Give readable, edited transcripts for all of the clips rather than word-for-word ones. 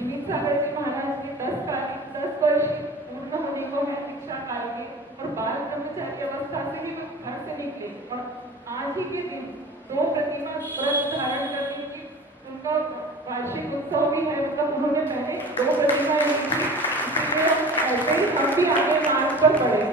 विनीत सागर जी महाराज के 10 वर्ष पूर्ण होने को है दीक्षा काल के, और बाल ब्रह्मचारी अवस्था से ही घर से निकले और आज ही के दिन 2 प्रतिमा व्रत धारण करने की उनका वार्षिक उत्सव भी है। मतलब उन्होंने पहले 2 प्रतिमाएं ली थी, इसलिए ऐसे ही हम भी आगे मार्ग पर बढ़े।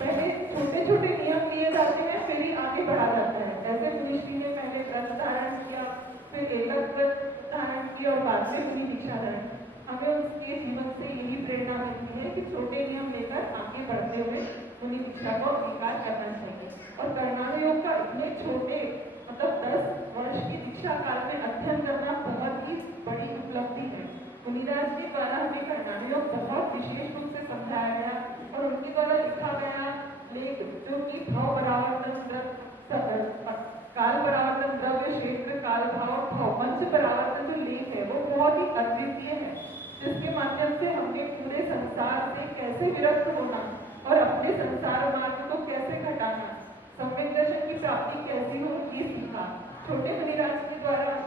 पहले छोटे छोटे नियम लिए जाते हैं, फिर ही आगे बढ़ा जाता है। ऐसे मुनीष जी ने पहले व्रत धारण किया, फिर एकक व्रत धारण किया और बाद में पूरी दीक्षा धारण। हमें उसके जीवन से यही प्रेरणा मिलती है कि छोटे नियम लेकर आगे बढ़ते हुए मुनि दीक्षा को स्वीकार करना चाहिए। और कर्णान योग का इतने छोटे मतलब 10 वर्ष की दीक्षा काल में अध्ययन करना बहुत ही बड़ी उपलब्धि है। मुनिराज के द्वारा हमें कर्णान योग बहुत विशेष रूप से समझाया गया और उनके द्वारा लिखा गया लेख जो कि भाव परावर्तन काल परावर्तन द्रव्य क्षेत्र काल भाव पंच परावर्तन जो लेख है वो बहुत ही अद्वितीय है, जिसके माध्यम से हमने पूरे संसार से कैसे विरक्त होना और अपने संसार मार्ग को कैसे घटाना, सम्यक दर्शन की प्राप्ति कैसी हो, ये सीखा। छोटे मुनिराज के द्वारा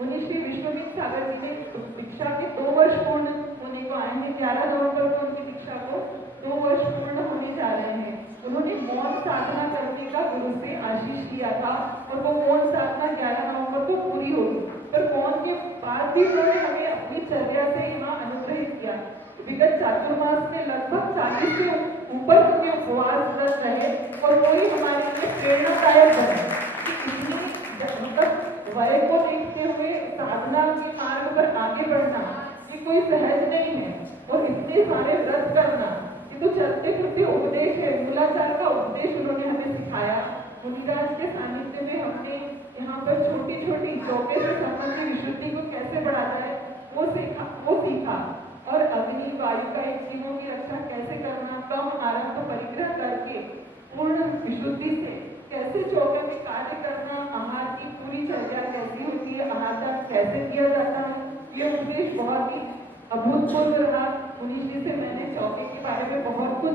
मुनि श्री विश्वजीत सागर जी ने दीक्षा के 2 वर्ष पूर्ण होने को आए हैं। 11 नवंबर को उनकी दीक्षा को 2 वर्ष पूर्ण होने जा रहे हैं। उन्होंने मौन साधना करने का गुरु से आशीष किया था और वो मौन साधना 11 नवंबर को पूरी होगी, पर मौन के बाद भी उन्होंने हमें अपनी चर्या से यहाँ अनुग्रहित किया। विगत चातुर्मास में लगभग 40 से ऊपर उनके उपवास व्रत रहे और वही हमारे लिए प्रेरणादायक बने। मतलब वय को देखते हुए साधना के मार्ग पर आगे बढ़ना ये कोई सहज नहीं है, और इतने सारे व्रत करना तो चलते फिरते उपदेश है। मूलाचार का उपदेश उन्होंने हमें सिखाया। मुनिराज के सानिध्य में हमने यहाँ पर छोटी छोटी चौके से संबंधित विशुद्धि को कैसे बढ़ा जाए वो सीखा। और अग्नि वायु का एक जीवों की रक्षा कैसे करना, कम आरंभ परिग्रह करके पूर्ण विशुद्धि से कैसे चौके में कार्य करना, आहार की पूरी चर्चा कैसी होती है, आहार का कैसे किया जाता है, ये उपदेश बहुत ही अभूतपूर्व रहा। मुनीष जी से मैंने चौके के बारे में बहुत कुछ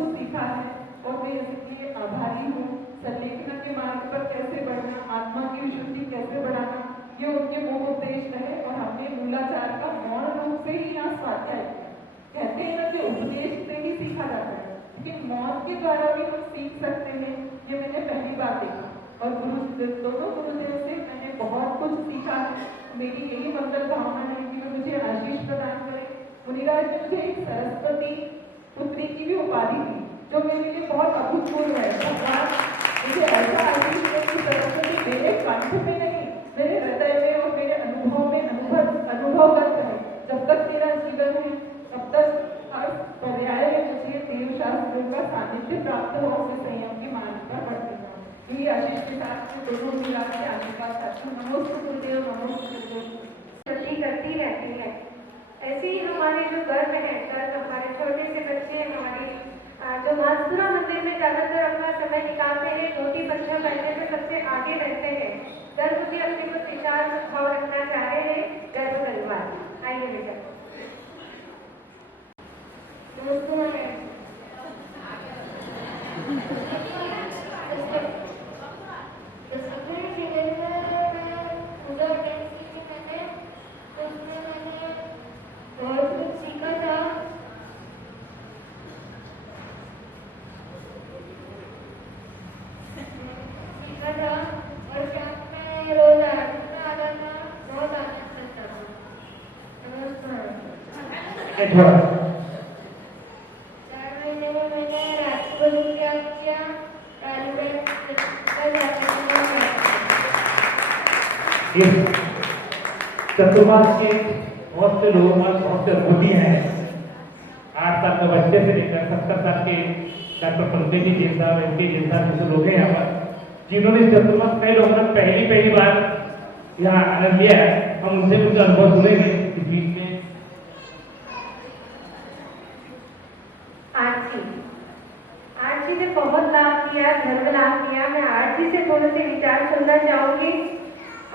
इसलिए आभारी हूँ। संलेखना के मार्ग पर कैसे बढ़ना, आत्मा की विशुद्धि कैसे बढ़ाना, ये उनके मुख्य उद्देश्य रहे और हमने मूलाचार का मौन रूप से ही यहाँ स्वाध्याय किया। कहते हैं ना कि उपदेश से ही सीखा जाता है, लेकिन मौन के द्वारा भी हम सीख सकते हैं, ये मैंने पहली बार देखा। और दोनों गुरुदेव से मैंने बहुत कुछ सीखा है। मेरी यही मंगल भावना है कि वे मुझे आशीष प्रदान करें। मुनिराज ने मुझे एक सरस्वती पुत्री की भी उपाधि दी, जो मेरे लिए बहुत अभूतपूर्व है। भगवान मुझे ऐसा आशीष दे कि सरस्वती मेरे कंठ में नहीं, मेरे हृदय में और मेरे अनुभव में अनुभवगत है। जब तक मेरा जीवन है तब तक हर पर्याय मुझे देव शास्त्रों का सानिध्य प्राप्त हो, मैं संयम की मान्यता बढ़ती हूँ। यही आशीष के साथ मैं दोनों मिला के आशीर्वाद करती हूँ। नमोस्तु गुरुदेव, नमोस्तु गुरुदेव। करती रहती है। ऐसे ही हमारे जो गर्भ है, गर्भ हमारे छोटे से बच्चे हमारी जो मानसपुरा मंदिर में ज्यादातर अपना समय निकालते हैं, रोटी बच्चा करने में सबसे आगे रहते हैं। गर्भ भी अपने कुछ विचार भाव रखना चाह रहे हैं। गर्भ परिवार, आइए बेटा। दोस्तों बहुत कुछ सीखा था। और शाम में रोज आता था, बहुत आनंद करता था। नमस्कार। 4 महीने में मैंने रात को क्या किया, चतुर्मास के बहुत से लोग बहुत से अनुभवी हैं। 8 साल के बच्चे से लेकर 70 साल के डॉक्टर पंकज जी जैसा, वेंकटेश जैसा जैसे लोग हैं यहाँ पर, जिन्होंने चतुर्मास कई लोगों ने पहली बार यहाँ आनंद लिया है। हम उनसे कुछ अनुभव सुनेंगे इस बीच में। आरती ने बहुत लाभ किया, धर्म लाभ किया। मैं आरती से थोड़े से विचार सुनना चाहूंगी।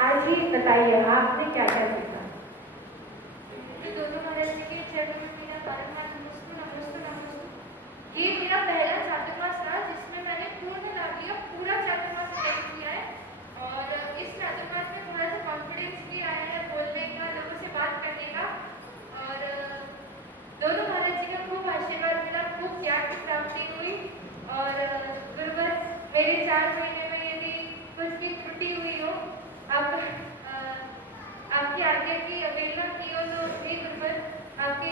आरती बताइए, आपने क्या क्या सीखा? दोनों महाराज जी के चरणों में मेरा बारंबार नमस्ते। ये मेरा पहला चातुर्मास था जिसमें मैंने पूर्ण लाभ लिया, पूरा चातुर्मास अटेंड किया है। और इस चातुर्मास में थोड़ा सा कॉन्फिडेंस भी आया है, बोलने का, लोगों से बात करने का। और दोनों महाराज जी का खूब आशीर्वाद मिला, खूब ज्ञान की प्राप्ति हुई। और गुरुवर, मेरे 4 महीने में यदि कुछ भी त्रुटि हुई हो, आपकी आज्ञा की अवहेलना की हो तो हे गुरुवर, आपसे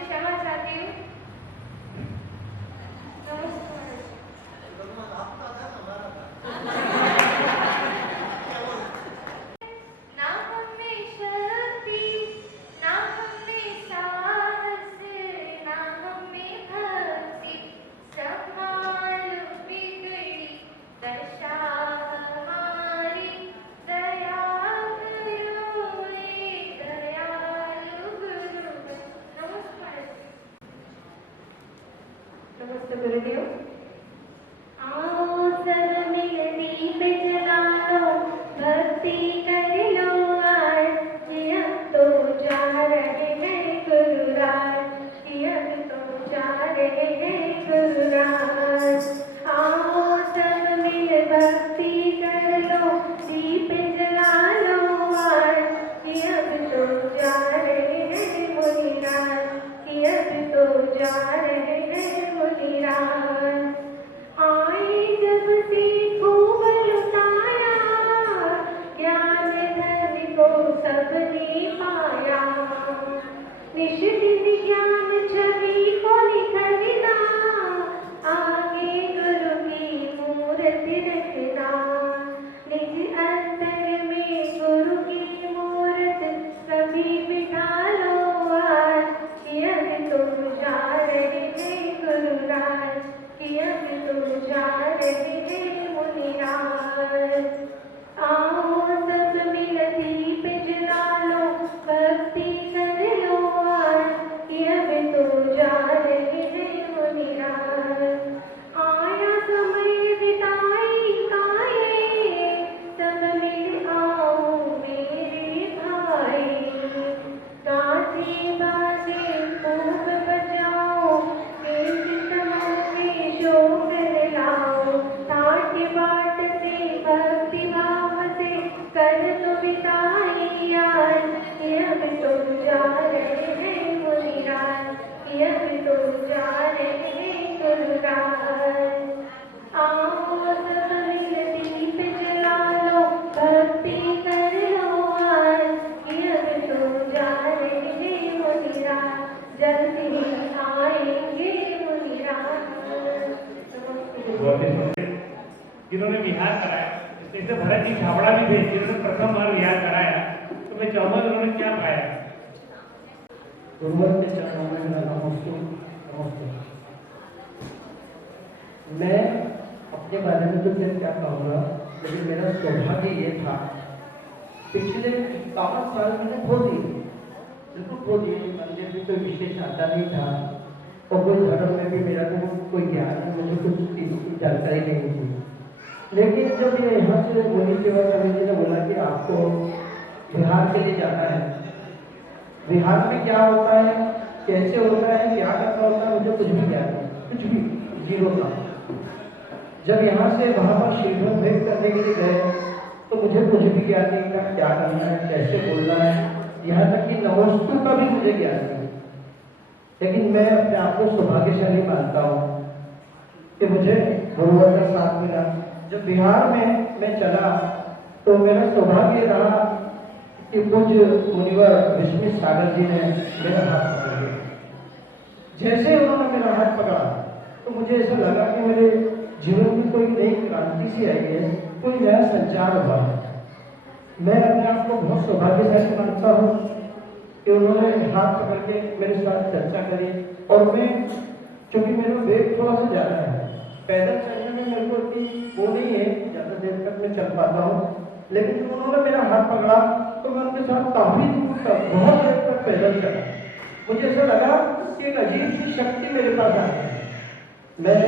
क्षमा चाहती हूँ। ना हमें शक्ति, ना हमें साहस, ना हमें भक्ति, संभाल बिगड़ी दशा हमारी, दयालु रे दयालु गुरुवर। नमस्कार। नमस्ते गुरुदेव। आओ सब मिल दीप जला लो, भक्ति कर लो आज, अब तो जा रहे हैं गुरुराज, अब तो जा रहे हैं गुरुराज। आओ सब मिल भक्ति कर लो, दीप जला लो आज, अब तो जा रहे हैं मुनिराज, अब तो जा रहे हैं मुनिराज। पुकार। आओ सब मिल दीप जला लो, भक्ति कर लो आज, अब तो जाएंगे मुनिराज, जल्दी आएंगे मुनिराज। जिन्होंने विहार कराया, जैसे भरत जी छाबड़ा भी थे जिन्होंने प्रथम बार विहार कराया, तो मैं चाहूंगा उन्होंने क्या पाया। गुरुवर के चरणों में मेरा नमस्ते नमस्ते। मैं अपने बारे में तो फिर क्या कहूँगा, लेकिन मेरा सौभाग्य ये था, पिछले 51 साल मैंने खो दिए, बिल्कुल खो दिए। मंदिर में कोई विशेष आता नहीं था और कोई धर्म में भी मेरा तो कोई ज्ञान नहीं, मुझे कुछ चीज़ की जानकारी नहीं थी। लेकिन जब ये यहाँ से मुनि सेवा समिति ने बोला कि आपको बिहार के लिए जाना है, बिहार में क्या होता है, कैसे होता है, क्या करना होता है, मुझे कुछ भी ज्ञान नहीं, कुछ भी जीरो था। जब यहाँ से वहाँ पर शीघ्र भेंट करने के लिए गए तो मुझे कुछ भी ज्ञान नहीं था, क्या करना है, कैसे बोलना है, यहाँ तक कि नमस्तु का भी मुझे ज्ञान नहीं। लेकिन मैं अपने आप को सौभाग्यशाली मानता हूँ कि मुझे गुरुवर का साथ मिला। जब बिहार में मैं चला तो मेरा सौभाग्य रहा कि पूज्य मुनिवर विस्मित सागर जी ने मेरा हाथ पकड़ लिया। जैसे उन्होंने मेरा हाथ पकड़ा तो मुझे ऐसा लगा कि मेरे जीवन में कोई नई क्रांति सी आई है, कोई नया संचार हुआ है। मैं अपने आप को बहुत सौभाग्यशाली मानता हूँ कि उन्होंने हाथ पकड़ के मेरे साथ चर्चा करी। और मैं, चूंकि मेरा वेग थोड़ा सा ज़्यादा है, पैदल चलने में मेरे को इतनी वो नहीं है, ज़्यादा देर तक मैं चल पाता हूँ, लेकिन जब उन्होंने मेरा हाथ पकड़ा तो मैं उनके साथ काफी दूर तक, बहुत देर तक पैदल चला। मुझे ऐसा लगा कि एक अजीब सी शक्ति मेरे पास आ गई। मैं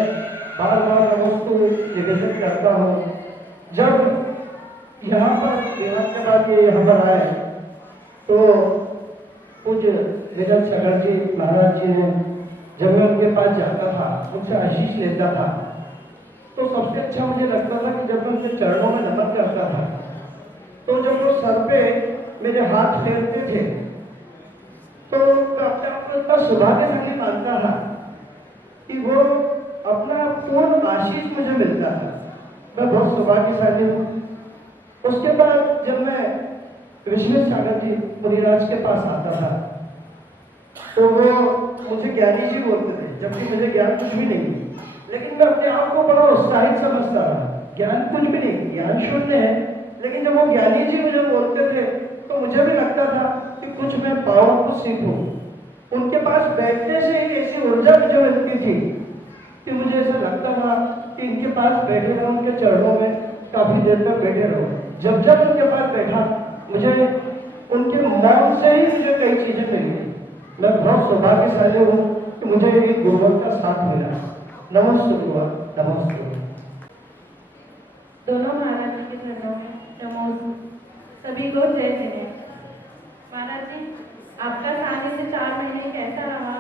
बार बार नमस्तु निवेदन करता हूँ। जब यहाँ के बाद ये यहाँ पर आए तो पूज्य विनोद सागर जी महाराज जी ने, जब मैं उनके पास जाता था, उनसे आशीष लेता था, तो सबसे अच्छा मुझे लगता था कि जब मैं उनके चरणों में नमन करता था तो जब वो सर पे मेरे हाथ फेरते थे तो मैं अपने आप को इतना सौभाग्यशाली मानता था कि वो अपना पूर्ण आशीष मुझे मिलता था। मैं बहुत सौभाग्यशाली हूँ। उसके बाद जब मैं विश्वेश सागर जी मुनिराज के पास आता था तो वो मुझे ज्ञानी जी बोलते थे, जबकि मुझे ज्ञान कुछ भी नहीं, लेकिन मैं अपने आप को बड़ा उत्साहित समझता था। ज्ञान कुछ भी नहीं, ज्ञान शून्य है, लेकिन जब वो ज्ञानी जी मुझे बोलते थे तो मुझे भी लगता था कि कुछ मैं पाऊँ, कुछ सीखूं। उनके पास बैठने से एक ऐसी ऊर्जा मुझे मिलती थी कि मुझे ऐसा लगता था कि इनके पास बैठे रहो, उनके चरणों में काफी देर तक बैठे रहो। जब जब उनके पास बैठा, मुझे उनके मौन से ही मुझे कई चीजें मिली। मैं बहुत सौभाग्यशाली हूँ कि मुझे एक गुरुवर का साथ मिला। नमस्ते गुरुवर, नमस्ते। दोनों महाराज जी के चरणों में नमो। सभी को जय जय। महाराज जी, आपका सानिध्य 4 महीने कैसा रहा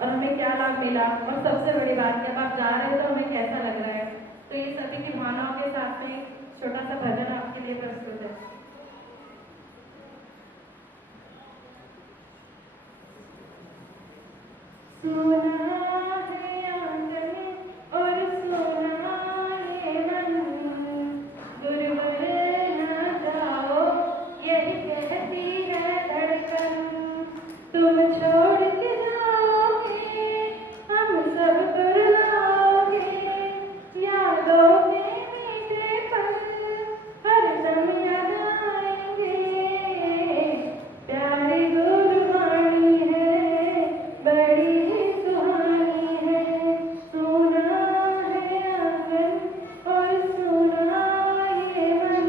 और हमें क्या लाभ मिला, और सबसे बड़ी बात जब आप जा रहे हो तो हमें कैसा लग रहा है, तो ये सभी की भावनाओं के साथ में छोटा सा भजन आपके लिए प्रस्तुत है। सोना है आंगन और सोना है मन, गुरुवर न जाओ यही कहती है धड़कन। तुम छोड़ के जाओगे हम सब तुरलाओगे, यादों में मीठे पल हरदम याद आएंगे। प्यारी गुरबाणी है, बड़ी सुहानी है, सोना है आंगन और सोना ये मन,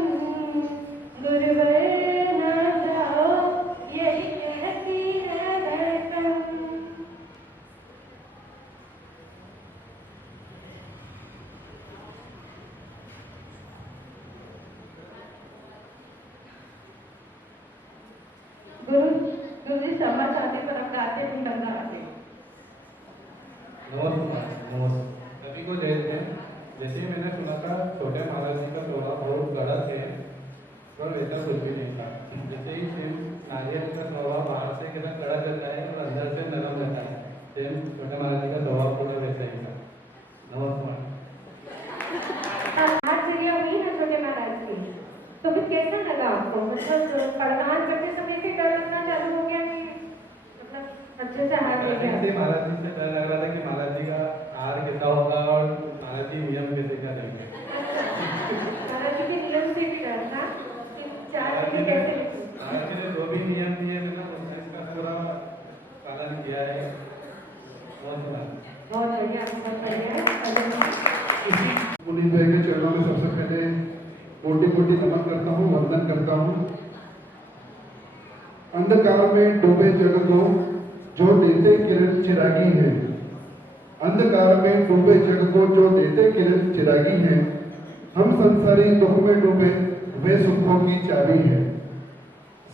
गुरुवर न जाओ यही कहती है धड़कन। गुरु जी क्षमा चाहते पर अब गाते नहीं करना आगे। नमस्कार नमस्कार सभी को जय जय। जैसे मैंने सुना था छोटे महाराज जी का थोड़ा बहुत गलत है, पर वैसा कुछ भी नहीं था। जैसे ही सेम नारियल का स्वभाव बाहर से कितना कड़क रहता है और अंदर से नरम रहता है, सेम छोटे महाराज जी का स्वभाव पूरा वैसा ही था। बहुत बढ़िया है। पुनीत भाई के चरणों में सबसे पहले कोटि कोटि नमन करता हूँ, वंदन करता हूँ। अंधकार में डूबे जग को जो देते किरण चिरागी है, अंधकार में डूबे जग को जो देते किरण चिरागी है, हम संसारी दुख में डूबे वे सुखों की चाबी है।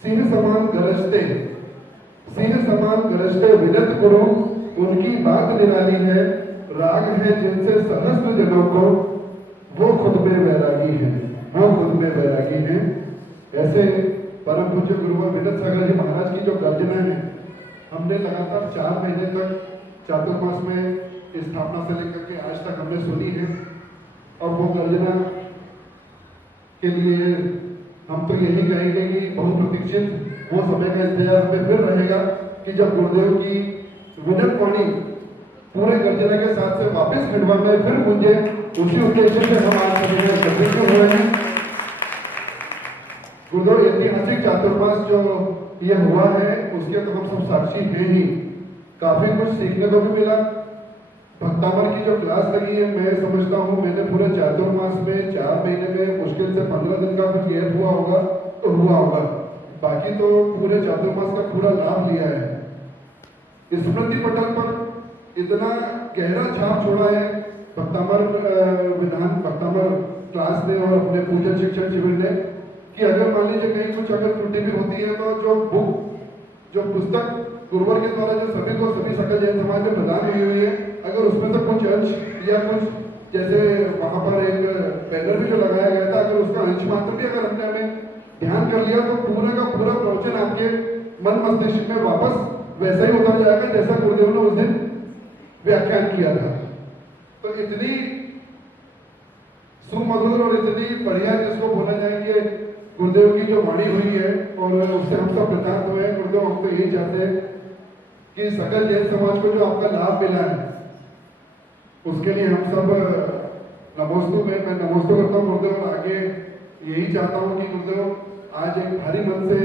सिंह समान गरजते विनत करो, उनकी बात निराली है, राग है जिनसे सहस्त्र जनों को, वो खुद में वैरागी है। ऐसे परम पूज्य गुरुवर विनत सागर जी महाराज की जो गर्जना है, हमने लगातार 4 महीने तक चातुर्मास में स्थापना से लेकर के आज तक हमने सुनी है। और वो गर्जना के लिए हम तो यही कहेंगे कि बहुप्रतीक्षित वो समय का इंतजार हमें फिर रहेगा कि जब गुरुदेव की विनत वाणी पूरे गर्जना के साथ से वापस खंडवा में फिर गूंजे। उसी उद्देश्य से हम आज एकत्रित हुए हैं। गुरुदेव ऐतिहासिक चातुर्मास जो ये हुआ है उसके तो हम सब साक्षी हैं ही। काफी कुछ सीखने को भी मिला। भक्तामर की जो क्लास लगी है, मैं समझता हूँ मैंने पूरे चातुर्मास में 4 महीने में मुश्किल से 15 दिन का कुछ गैप हुआ होगा। बाकी तो पूरे चातुर्मास का पूरा लाभ लिया है। स्मृति पटल पर इतना गहरा छाप छोड़ा है भक्तामर क्लास ने और अपने पूजन शिक्षण शिविर ने, कि अगर मान लीजिए कहीं कुछ अगर त्रुटि भी होती है तो जो पुस्तक गुरुवर के द्वारा जो सभी सकल जैन समाज में प्रदान हुई है, अगर उसमें से कुछ अंश या कुछ जैसे वहां पर एक बैनर भी जो लगाया गया था, अगर उसका अंश मात्र भी अगर हमने हमें ध्यान कर लिया तो पूरे का पूरा प्रवचन आपके मन मस्तिष्क में वापस वैसा ही उतर जाएगा जैसा गुरुदेव ने उस दिन व्याख्यान किया था। तो इतनी सुमधुर और इतनी बढ़िया जिसको बोला जाए कि गुरुदेव की जो वाणी हुई है और उससे हम सब प्रताप हुए हैं। गुरुदेव हम तो यही चाहते हैं कि सकल जैन समाज को जो आपका लाभ मिला है उसके लिए हम सब नमोस्तु में मैं नमोस्तु करता हूँ गुरुदेव। और आगे यही चाहता हूँ कि गुरुदेव आज एक भारी मन से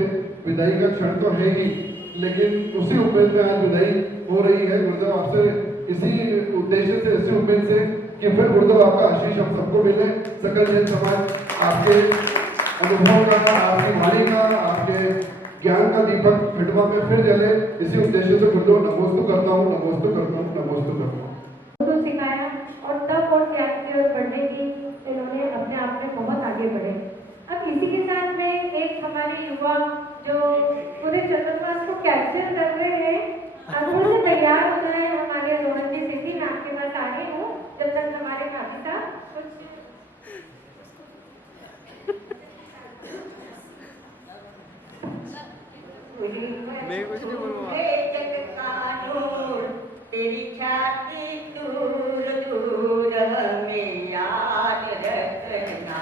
विदाई का क्षण तो है ही, लेकिन उसी उम्मीद में आज विदाई हो रही है गुरुदेव आपसे, इसी उद्देश्य से, इसी उम्मीद से कि फिर गुरुदेव आपका आशीष हम सबको मिले। सकल जैन समाज आपके अनुभव का, आपकी वाणी का, आपके ज्ञान का दीपक खंडवा में फिर जले, इसी उद्देश्य से गुरुदेव नमोस्तु करता हूँ। गुरु सिखाया और तब और ज्ञान की ओर बढ़ने की इन्होंने अपने आप में बहुत आगे बढ़े। अब इसी के साथ में एक हमारे युवा जो पूरे चतुर्मास को कैप्चर कर रहे हैं, अब उनसे तैयार हो रहे हैं। हमारे रोहन जी सिद्धि मैं आपके पास आ रही हूँ, जब तक हमारे काफी था मैं कुछ नहीं बोलूँगा। तेरी छाती दूर दूर हमें याद रखना,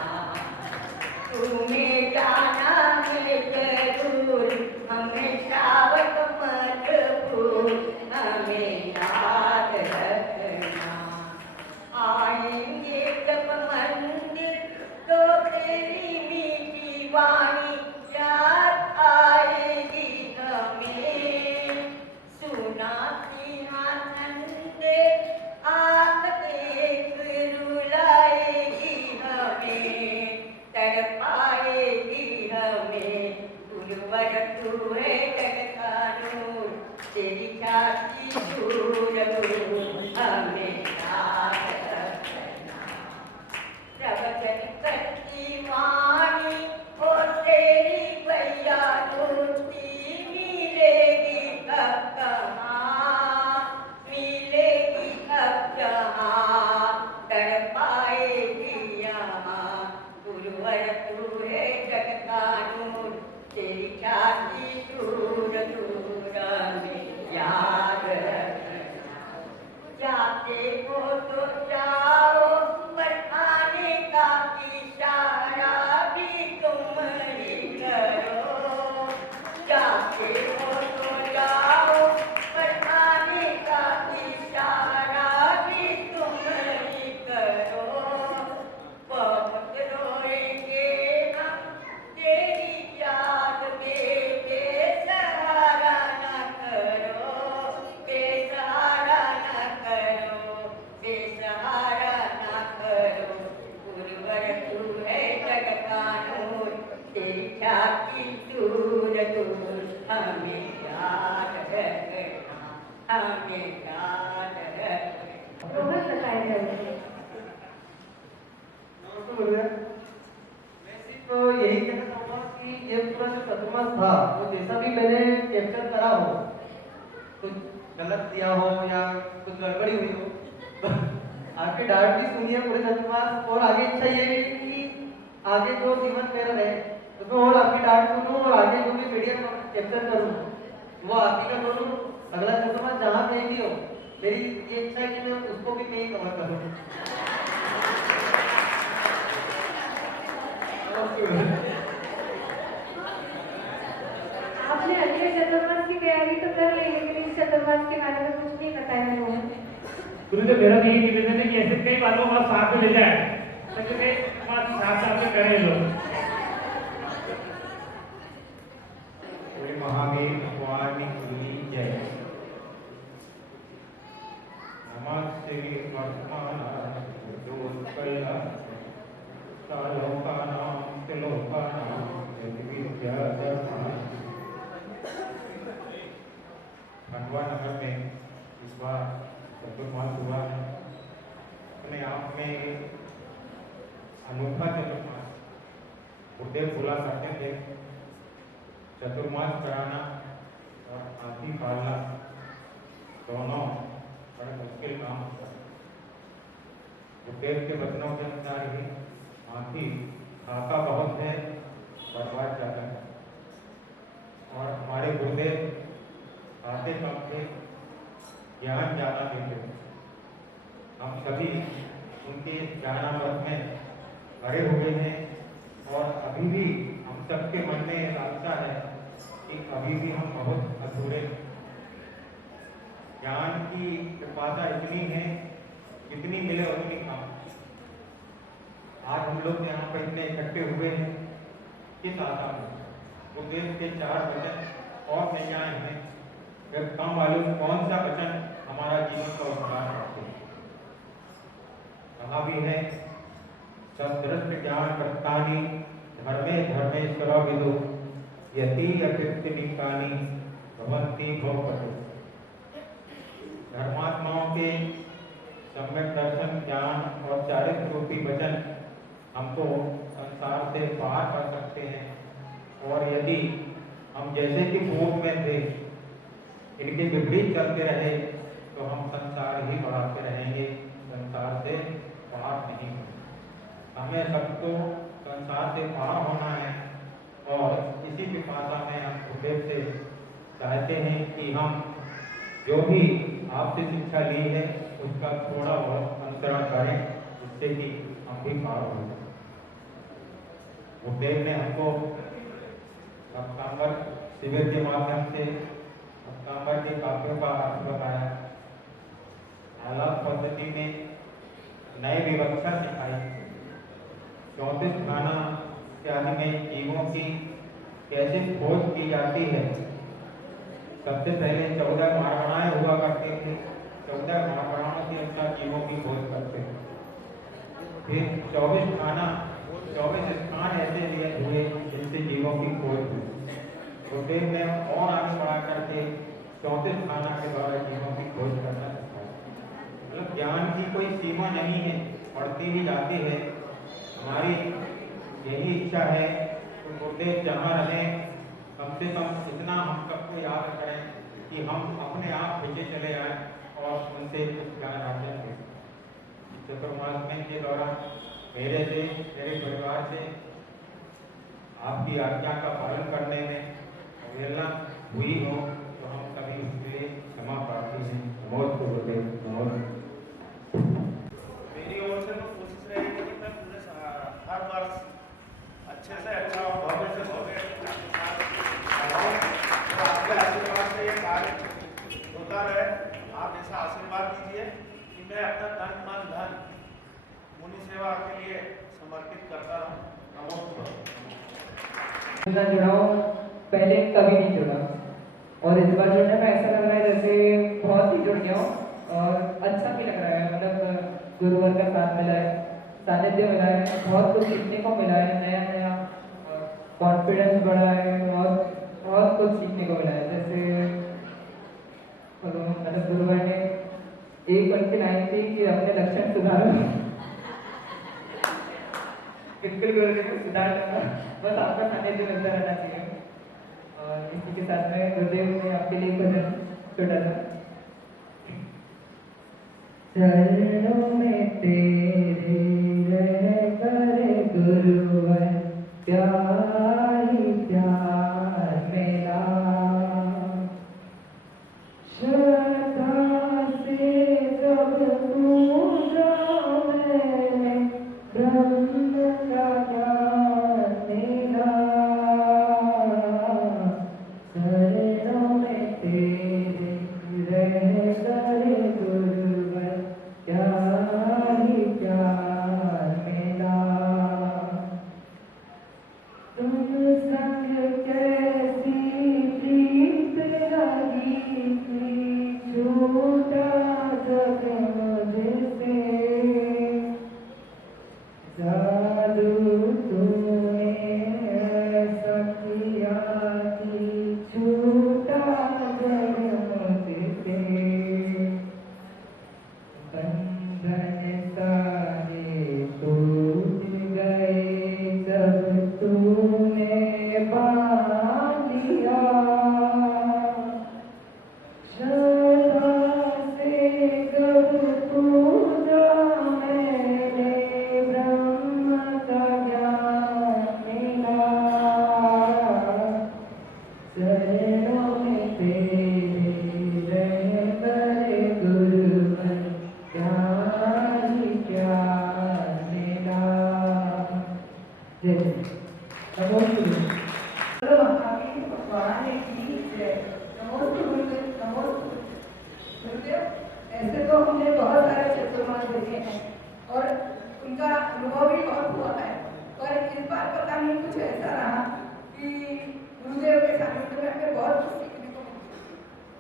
तुम्हें जाना है जरूर, हमेशा मत भूल, हमें याद रखना। आएंगे जब मंदिर तो तेरी मीठी वाणी याद आएगी हमें, सुनाती आनंदे आँख देख रुलाएगी हमें, तड़पाएगी हमें। गुरुवर तू है जग का नूर, तेरी छाती दूर दूर हमें याद रखना। प्रवचन करती वाणी और चतुर्मास था वो जैसा भी मैंने कैप्चर करा हो, कुछ गलत दिया हो या कुछ गड़बड़ी हुई हो, तो आपकी डांट भी सुनिए पूरे चतुर्मास। और आगे इच्छा ये है कि आगे जो जीवन मेरा रहे तो मैं और आपकी डांट सुनूं और आगे जो भी मीडिया कैप्चर करूं वो आप ही का करूं। अगला चतुर्मास जहाँ कहीं भी हो, मेरी ये इच्छा है कि मैं उसको भी कहीं कवर करूं। आपने अगले चतुर्मास की तैयारी तो कर ली, लेकिन इस चतुर्मास के बारे में कुछ नहीं बताया हुआ है। गुरुदेव, मेरा भी यही निवेदन है कि ऐसे कई बातों को साथ में ले जाए, ताकि कई साथ साथ में करें लोग। महावीर भगवान की जय। नमः श्री वर्तमान जोत्कल्ला लोकानां त्रिलोकानां विद्याधर्मान्। खंडवा नगर में इस बार चतुर्मास हुआ है। अपने आप में अनोखा चतुर्मास गुरुदेव बोला करते थे, चतुर्मास कराना और हाथी पालना दोनों बड़ा मुश्किल काम होता है। गुरुदेव के वचनों के अनुसार ही हाथी खाता बहुत है, बर्बाद ज्यादा है। और हमारे गुरुदेव खाते कम थे, ज्ञान ज्यादा देते थे। हम सभी उनके ज्ञानामृत में भरे हुए हैं और अभी भी हम सबके मन में लालसा है कि अभी भी हम बहुत अधूरे हैं। ज्ञान की कृपाता इतनी है, जितनी मिले उतनी कम। आज हम लोग यहाँ पर इतने इकट्ठे हुए हैं, किस आशा में? गुरुदेव के 4 वचन और न्याय हैं। फिर कम मालूम कौन सा वचन हमारा जीवन का उद्धार करते हैं। कहा भी है, सदृष्ट ज्ञान प्रस्थानी धर्मे धर्मेश्वर विदु यति अकृत्यनिकानी भवन्ति भवपतु। धर्मात्माओं के सम्यक दर्शन, ज्ञान और चारित्र रूपी वचन हमको संसार से पार कर सकते हैं। और यदि हम जैसे कि पूर्व में थे, इनके विपरीत चलते रहे तो हम संसार ही बढ़ाते रहेंगे, संसार से पार नहीं होंगे। हमें सबको संसार से पार होना है और इसी पिपासा में हम गुरुदेव से चाहते हैं कि हम जो भी आपसे शिक्षा ली है उसका थोड़ा बहुत अनुसरण करें, जिससे कि हम भी पार हो जाए। गुरुदेव ने हमको सप्तांबर शिविर के माध्यम से सप्तांबर के काव्यों का अर्थ बताया, आलाप पद्धति में नए विवक्षा सिखाई, 34 खाना इत्यादि में जीवों की कैसे खोज की जाती है। सबसे पहले 14 महागणाएं हुआ करते थे, 14 महागणाओं के अनुसार जीवों की खोज करते थे। फिर 24 खाना, 24 स्थान ऐसे लिए हुए जिनसे जीवों की खोज हुई। गुरुदेव ने और आगे बढ़ा करके 34 खाना के द्वारा जीवों की खोज करना सिखाया। मतलब ज्ञान की कोई सीमा नहीं है, बढ़ती ही जाती है। हमारी यही इच्छा है कि गुरुदेव जहाँ रहें, कम से कम इतना हम सबको याद करें कि हम अपने आप पीछे चले आए और उनसे कुछ ज्ञान अर्जन करें। चतुर्मास में के दौरान मेरे से, मेरे परिवार से आपकी आज्ञा का पालन करने में अवहेलना हुई हो तो हम सभी उसके लिए क्षमा प्रार्थी हैं। नमोद गुरुदेव, नमोद। मेरी ओर से तो कोशिश रहेगी कि मैं पूरे हर वर्ष अच्छे से अच्छा और भव्य से भव्य तो आपके आशीर्वाद से ये कार्य होता रहे। आप ऐसा आशीर्वाद दीजिए कि मैं अपना तन मन धन मुनि सेवा के लिए समर्पित करता रहूं। जुड़ा हूँ, पहले कभी नहीं जुड़ा और इस बार जुड़ने में ऐसा लग रहा है जैसे बहुत ही जुड़ गया हूँ और अच्छा भी लग रहा है। मतलब गुरुवर का साथ मिला है, सानिध्य मिला है, बहुत कुछ सीखने को मिला है, नया नया कॉन्फिडेंस बढ़ा है और बहुत कुछ सीखने को मिला है। जैसे मतलब गुरुवर ने एक उनकी लाइन थी कि अपने लक्षण सुधारो। बिल्कुल गुरुदेव सुधार करना, बस आपका सानिध्य मिलता रहना चाहिए। और इसी के साथ में गुरुदेव में आपके लिए भजन छोटा सा। चरणों में तेरे रह कर गुरुवर प्यार ही प्यार मेरा, श्रद्धा से जब पूजा मैंने ब्रह्म का ज्ञान मिला, चरणों में तेरे रह कर गुरुवर प्यार ही प्यार मेरा, तुम संग कैसी प्रीत लगी थी, छूटा जग मुझसे, जादू तूने ऐसा किया कि छूटा जग मुझसे, बंधन सारे टूट गए जब तूने बांध लिया, श्रद्धा से जब पूजा मैंने ब्रह्म का ज्ञान मिला, चरणों में तेरे रह कर गुरुवर प्यार ही प्यार मिला। जय नमो महावीर भगवान की जय। नमोस्तु गुरुदेव, नमोस्तु गुरुदेव। ऐसे तो हमने बहुत सारे चतुर्मास देखे हैं और उनका अनुभव भी बहुत हुआ है, पर इस बार पता नहीं कुछ ऐसा रहा कि गुरुदेव के सानिध्य में हमें बहुत कुछ सीखने को मिला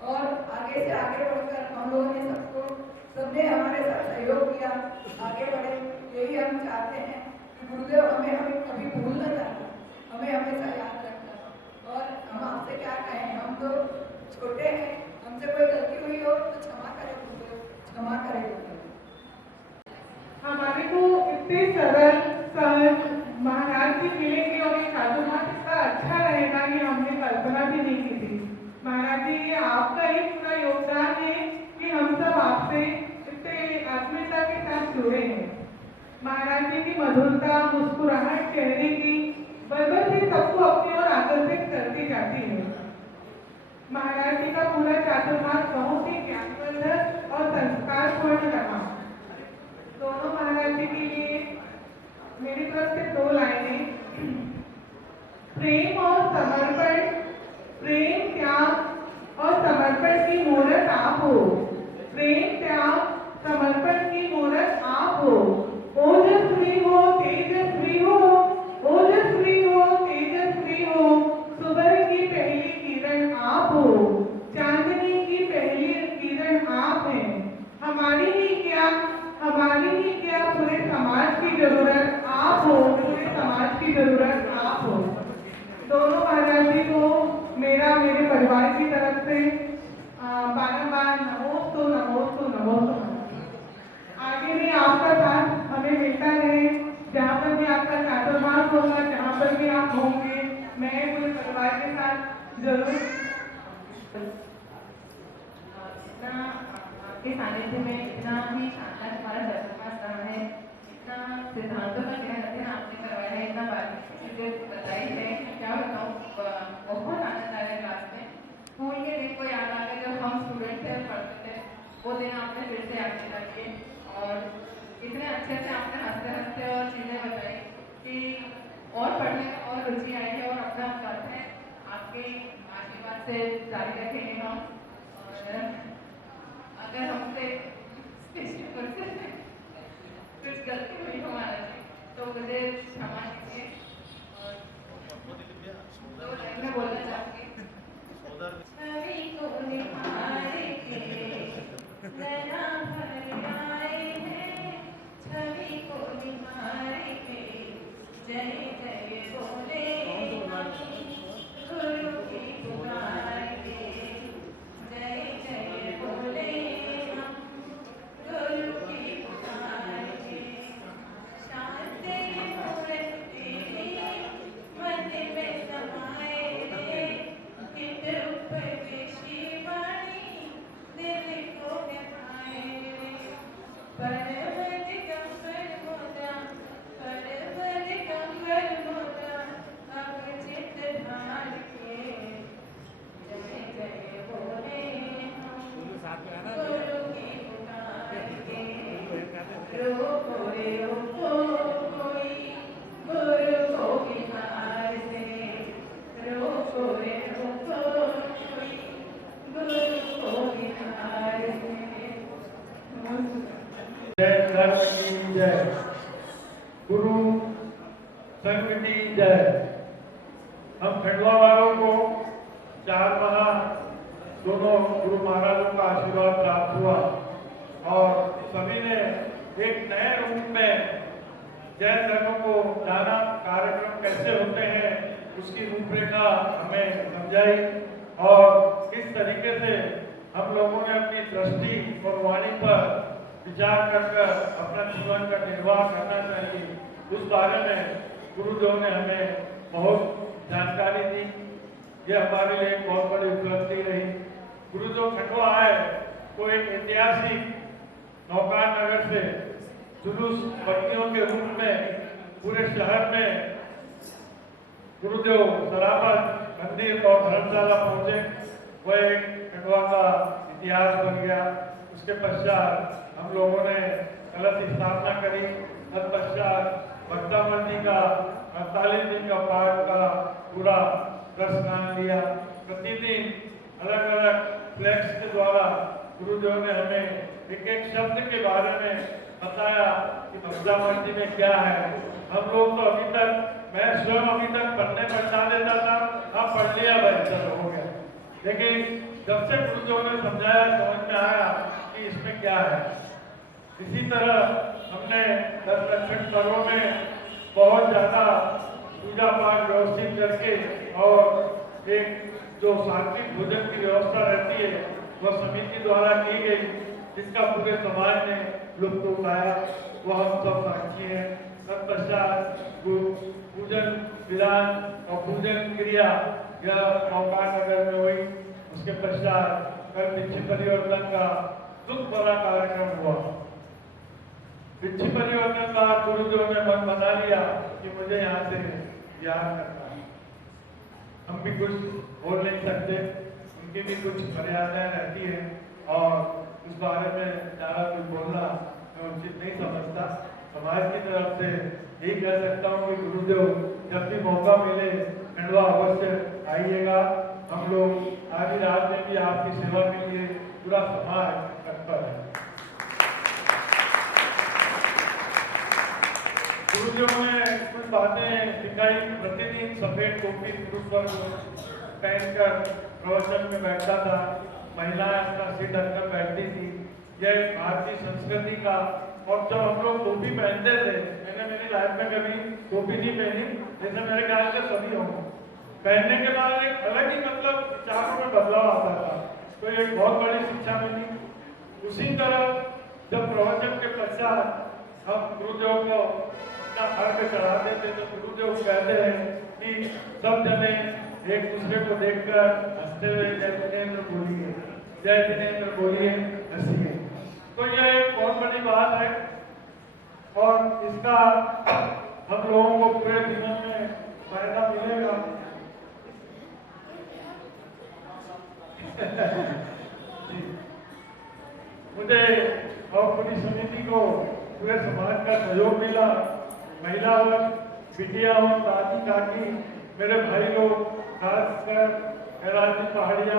और आगे से आगे बढ़कर हम लोगों ने सबने हमारे साथ सहयोग किया, आगे बढ़े। यही हम चाहते हैं कि गुरुदेव हमें कभी भूल न जाना, हमें हमेशा याद रखना। और हम आपसे क्या कहें, हम तो छोटे हैं, हमसे कोई गलती हुई हो तो क्षमा करें गुरुदेव, क्षमा करें गुरुदेव। हमारे को इतने सरल सहज महाराज जी मिलेंगे और ये चातुर्मास इतना अच्छा रहेगा ये हमने कल्पना भी नहीं की थी। महाराज जी, ये आपका ही पूरा योगदान है कि हम सब आपसे इतने आत्मीयता के साथ जुड़े हैं। महाराज जी की मधुरता, मुस्कुराहट चेहरे की बरबर से सबको अपनी ओर आकर्षित करती जाती है। महाराज जी का पूरा चातुर्मास बहुत ही ज्ञानवर्धक और संस्कारपूर्ण रहा। दोनों महाराज जी के लिए मेरी तरफ से 2 लाइनें। प्रेम और समर्पण, प्रेम त्याग और समर्पण की मूर्त आप हो, प्रेम त्याग समर्पण की मूर्त आप हो, ओजस्वी हो तेजस्वी हो, ओजस्वी हो तेजस्वी हो, सुबह की पहली किरण आप हो, चांदनी की पहली किरण आप हैं। हमारी ही क्या पूरे समाज की जरूरत आप हो, पूरे समाज की जरूरत आप हो। दोनों महाराज जी को मेरे परिवार की तरफ से बारंबार नमोस्तु नमोस्तु नमोस्तु। आगे भी आपका साथ हमें मिलता रहे, जहाँ पर भी आपका चातुर्मास होगा, जहाँ पर भी आप होंगे, मैं पूरे परिवार के साथ जरूर। इतना आपके सानिध्य में इतना ही शानदार हमारा चातुर्मास रहा है, इतना सिद्धांतों का ज्ञान अध्ययन आपने करवाया है, इतना बारीकी से बताई है, क्या बताऊँ, बहुत आनंद आया क्लास में। स्कूल के दिन को याद आ गया जब हम स्टूडेंट थे और पढ़ते थे, वो दिन आपने फिर से याद दिला दिए और इतने अच्छे से आपने हंसते हंसते और चीज़ें बताई कि और पढ़ने में और रुचि आई है। और अपना हम चाहते हैं आपके आशीर्वाद से जारी रखेंगे हम। और अगर हमसे कुछ गलती हुई हमारा तो मुझे क्षमा कीजिए। और 2 लाइन में बोलना चाहूँगी। छवि को निहारे के नैना भर आए हैं, छवि को निहारे के जय जय बोले हम, गुरु की पुकार के जय जय बोले हम, गुरु की पुकार के। जय। गुरु संघ की जय। हम खंडवा वालों को 4 माह दोनों गुरु महाराजों का आशीर्वाद प्राप्त हुआ और सभी ने एक नए रूप में जैन धर्म को जाना, कार्यक्रम कैसे होते हैं उसकी रूपरेखा हमें समझाई और किस तरीके से हम लोगों ने अपनी दृष्टि और वाणी पर विचार कर अपना जीवन का निर्वाह करना चाहिए, उस बारे में गुरुदेव ने हमें बहुत जानकारी दी। ये हमारे लिए एक बहुत बड़ी उपलब्धि रही। गुरुदेव खंडवा आए तो एक ऐतिहासिक नौका नगर से जुलूस भक्तियों के रूप में पूरे शहर में गुरुदेव सराफत मंदिर और धर्मशाला पहुंचे। वह एक खंडवा का इतिहास बन गया। उसके पश्चात हम लोगों ने कलश स्थापना करी। तत्पश्चात भक्तामल जी का 48 दिन का पाठ का पूरा प्रस्ताव लिया। प्रतिदिन अलग अलग फ्लैक्स के द्वारा गुरुदेव ने हमें एक एक शब्द के बारे में बताया कि भक्तामल जी में क्या है। हम लोग तो अभी तक, मैं स्वयं अभी तक पढ़ने पढ़ा देता था, अब पढ़ लिया बेहतर हो गया, लेकिन जब से गुरुदेव ने समझाया समझ में आया कि इसमें क्या है। इसी तरह हमने 10 लक्षण पर्वों में बहुत ज्यादा पूजा पाठ व्यवस्थित करके और एक जो सात्विक भोजन की व्यवस्था रहती है वह समिति द्वारा की गई, जिसका पूरे समाज ने लुत्फ उठाया, वो हम सब साक्षी हैं। तत्पश्चात पूजन विधान और पूजन क्रिया यह नौका नगर में हुई। उसके पश्चात कल पिछी परिवर्तन का दुख भरा कार्यक्रम हुआ। पिछी परिवर्तन का गुरुदेव ने मन बना लिया कि मुझे यहाँ से याद करना है। हम भी कुछ बोल नहीं सकते, उनकी भी कुछ मर्यादाएं रहती है और उस बारे में ज़्यादा कुछ बोलना मैं उचित नहीं समझता। समाज की तरफ से यही कह सकता हूँ कि गुरुदेव जब भी मौका मिले खंडवा अवश्य आइएगा। हम लोग आधी रात में भी आपकी सेवा के लिए पूरा समाज तत्पर है। गुरुदेव ने कुछ बातें सिखाई। प्रतिदिन सफेद टोपी पुरुष वर्ग पहनकर प्रवचन में बैठता था, महिलाएं अपना सिर ढककर बैठती थी। यह भारतीय संस्कृति का, और जब हम लोग टोपी पहनते थे, मैंने मेरी लाइफ में कभी टोपी नहीं पहनी, जैसे मेरे ख्याल से सभी होंगे, पहनने के बाद एक अलग ही मतलब विचारों में बदलाव आता था, तो एक बहुत बड़ी शिक्षा मिली। उसी तरह जब प्रवचन के पश्चात हम गुरुदेव को अपना अर्घ चढ़ाते थे तो गुरुदेव कहते हैं कि सब जने एक दूसरे को देखकर हंसते हुए जय जिनेंद्र बोलिए, जय जिनेंद्र बोलिए, हंसिए। तो यह एक बहुत बड़ी बात है और इसका हम लोगों को पूरे जीवन में फायदा मिलेगा। मुझे और पूरी समिति को पूरे समाज का सहयोग मिला। महिला वर्ग, बिटिया और दादी काकी, मेरे भाई लोग, खासकर कैलाश पहाड़िया,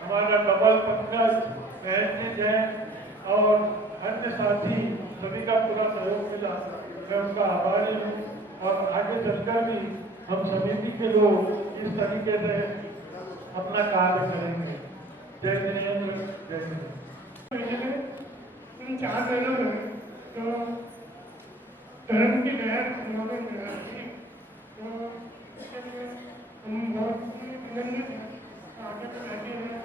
हमारा डबल पंकज, बहन जैन और अन्य साथी, सभी का पूरा सहयोग मिला। मैं उनका आभारी हूँ और आगे चलकर भी हम समिति के लोग इस तरीके से अपना कार्य करेंगे। जय जिनेंद्र, जय जिनेंद्र। इन 4 दिनों में तो धर्म की लहर उन्होंने थी, तो इसके लिए हम बहुत अभिनंदित हैं। आगे तो रहते हैं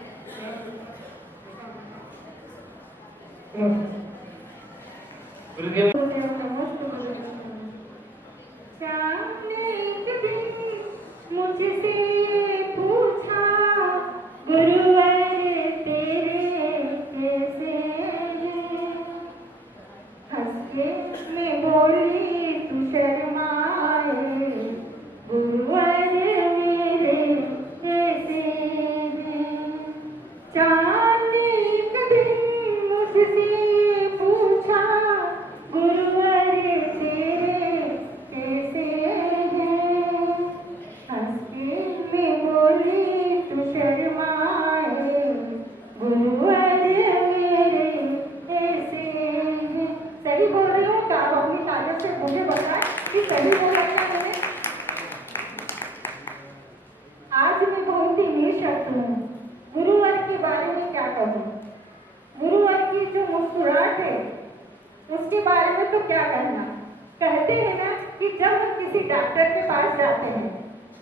मुझसे पूछा गुरुवर तेरे कैसे हैं, हंस के मैं बोली तू शर्माया कि सही बोला क्या मैंने? आज मैं बहुत ही निशक्त हूँ। गुरुवर के बारे में क्या कहूँ? गुरुवर की जो मुस्कुराहट है उसके बारे में तो क्या कहना। कहते हैं ना कि जब हम किसी डॉक्टर के पास जाते हैं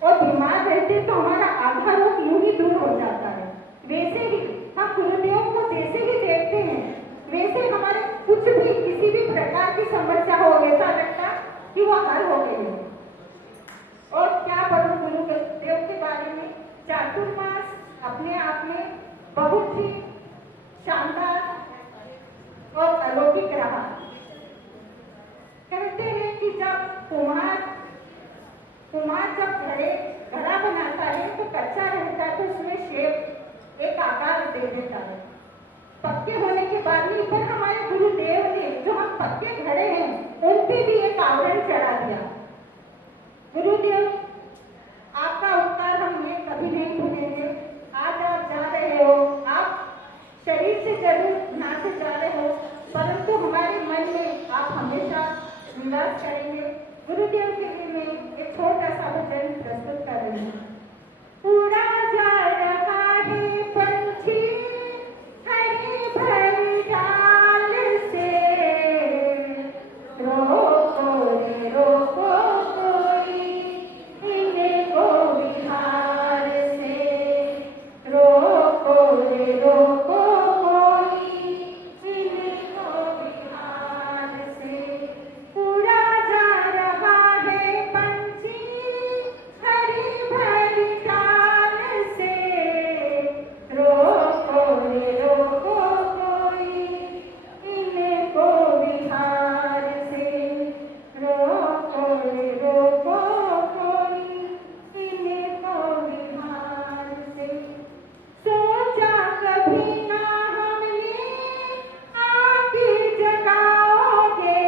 और बीमार रहते तो हमारा आधा रोग यूं ही दूर हो जाता है, वैसे ही हम गुरुदेव को जैसे ही देखते हैं वैसे हमारे कुछ भी किसी भी प्रकार की समस्या हो वैसा लगता कि वो हल हो गई है। और क्या बोलूं गुरुदेव के बारे में, चातुर्मास अपने आप में बहुत ही शानदार और अलौकिक रहा। कहते हैं कि जब कुम्हार जब घड़ा बनाता है तो कच्चा रहता है तो उसमें शेप एक आकार दे देता है। पक्के होने के बाद में फिर हमारे गुरुदेव ने जो हम पक्के घड़े हैं उन पे भी एक आवरण चढ़ा दिया। गुरुदेव आपका उपकार हम ये कभी नहीं भूलेंगे। आज आप जा रहे हो, आप शरीर से जरूर ना से जा रहे हो, परंतु हमारे मन में आप हमेशा निवास करेंगे। गुरुदेव के लिए मैं एक छोटा सा भजन प्रस्तुत कर रही हूँ। उड़ा जा रहा है पंछी हरी भरी डाल से, रोको रे रोको कोई इनको बिहार से, रोको रे रोको कोई इनको बिहार से। उड़ा जा रहा है पंछी हरी भरी डाल से, रोको रे रोको कोई इनको बिहार से, रोको रे रोको कोई इनको बिहार से। सोचा कभी ना हमने आके जगाओगे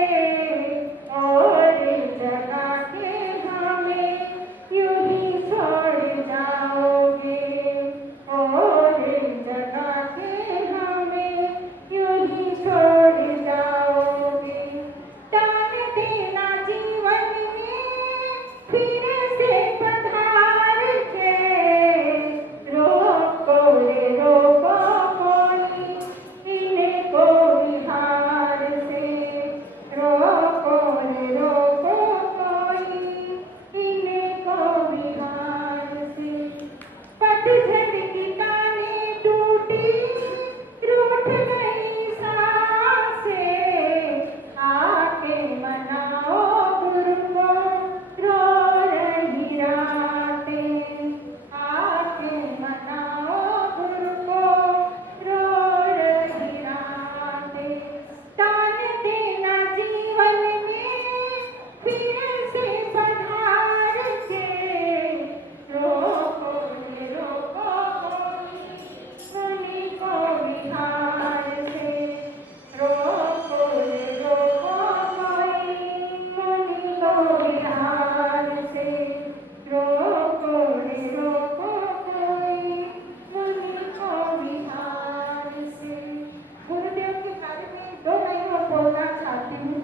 और जगा के हमें यूं ही छोड़ जाओगे, और जगा के हमें यूं ही छोड़ जाओगे। दान देना जीवन में फिर से पधार के, रोको रे रोको कोई इनको बिहार से, रोको रे रोको कोई इनको बिहार से। पतझड़ की डाली टूटी रूठ गई सांसें, आके मनाओ गुरु को रो रही रातें, आके मनाओ गुरु को रो रही रातें। दान देना जीवन में फिर से पधार के, रोको रे रोको कोई को बिहार से, रोको रे रोको कोई को बिहार से, रोको रे रोको कोई को बिहार से। गुरुदेव के बारे में दो लाइन और बोलना चाहती हूँ।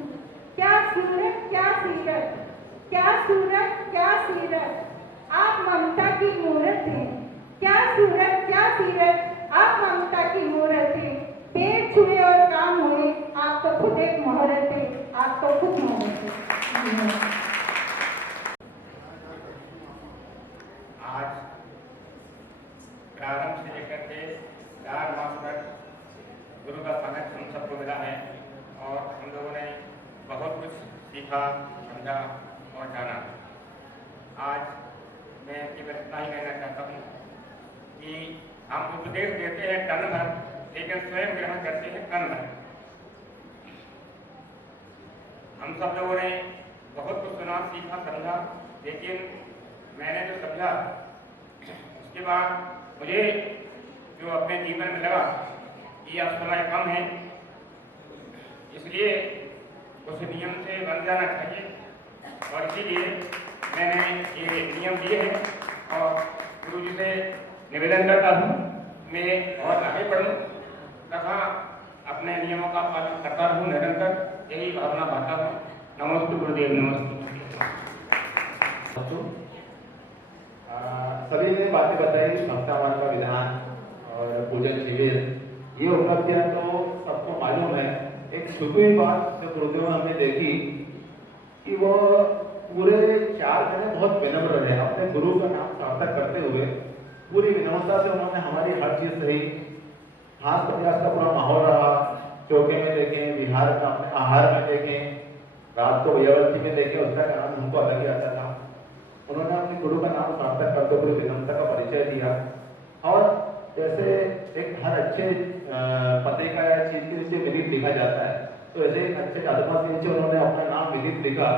क्या सूरत क्या सीरत, क्या सूरत क्या सीरत, आप ममता की मूरत हैं। क्या सूरत क्या सीरत, आप ममता की मूरत हैं। पेट छुए और काम हुए, आप तो खुद एक मोहरत है, आप तो खुद मोहरत है। आज प्रारंभ से लेकर के 4 मास तक गुरु का सानिध्य हम सबको मिला है और हम लोगों ने बहुत कुछ सीखा, समझा और जाना। आज मैं केवल इतना ही कहना चाहता हूँ कि हम उपदेश देते हैं टन भर, लेकिन स्वयं ग्रहण करते हैं कण भर। हम सब लोगों ने बहुत कुछ सुना, सीखा, समझा, लेकिन मैंने जो समझा उसके बाद मुझे जो अपने जीवन में लगा कि अब समय कम है, इसलिए उस नियम से बन जाना चाहिए और इसीलिए मैंने ये नियम दिए हैं और गुरु जी से निवेदन करता हूँ मैं और आगे बढ़ूँ तथा अपने नियमों का पालन करता रहूँ निरंतर, यही भावना पाता हूँ। नमस्ते गुरुदेव, नमस्ते। सभी ने बातें बताई, हफ्तावार का विधान और पूजन शिविर, ये उपलब्धियां तो सबको मालूम है। एक छुपी हुई बात जो गुरुदेव हमने देखी कि वो पूरे 4 महीने बहुत विनम्र रहे, अपने गुरु का नाम सार्थक करते हुए पूरी विनम्रता से उन्होंने हमारी हर चीज सही। हाथ प्रयास का पूरा माहौल रहा, चौके में देखें, बिहार का अपने आहार में देखें, रात को व्यवस्थी में देखें, उसका नाम उनको अलग ही आता था। उन्होंने अपने गुरु का नाम सार्थक करते हुए विनम्रता का परिचय दिया। और जैसे एक हर अच्छे पते का या चीज के नीचे विदित लिखा जाता है, तो ऐसे एक अच्छे आत्मा के नीचे उन्होंने अपना नाम विदित लिखा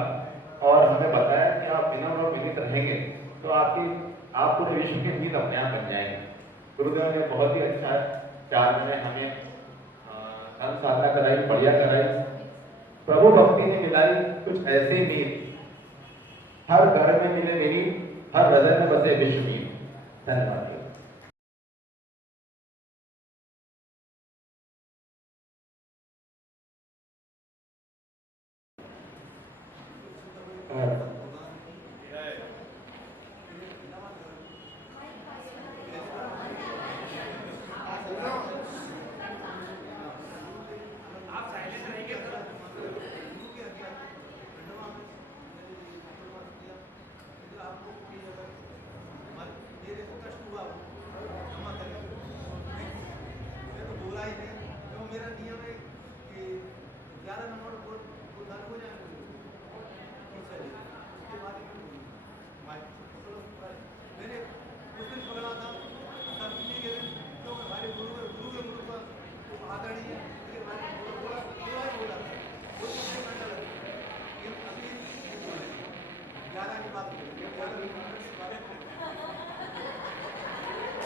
और हमें बताया कि आप विनम्र और विदित रहेंगे तो आप पूरे विश्व के नीत अपने आप बन जाएंगे। गुरुदेव ने बहुत ही अच्छा 4 महीने हमें धर्म साधना कराई, बढ़िया कराई, प्रभु भक्ति ने मिलाई कुछ ऐसे नीत, हर घर में मिले मेरी, हर हृदय में बसे विश्व नीत। धन्यवाद।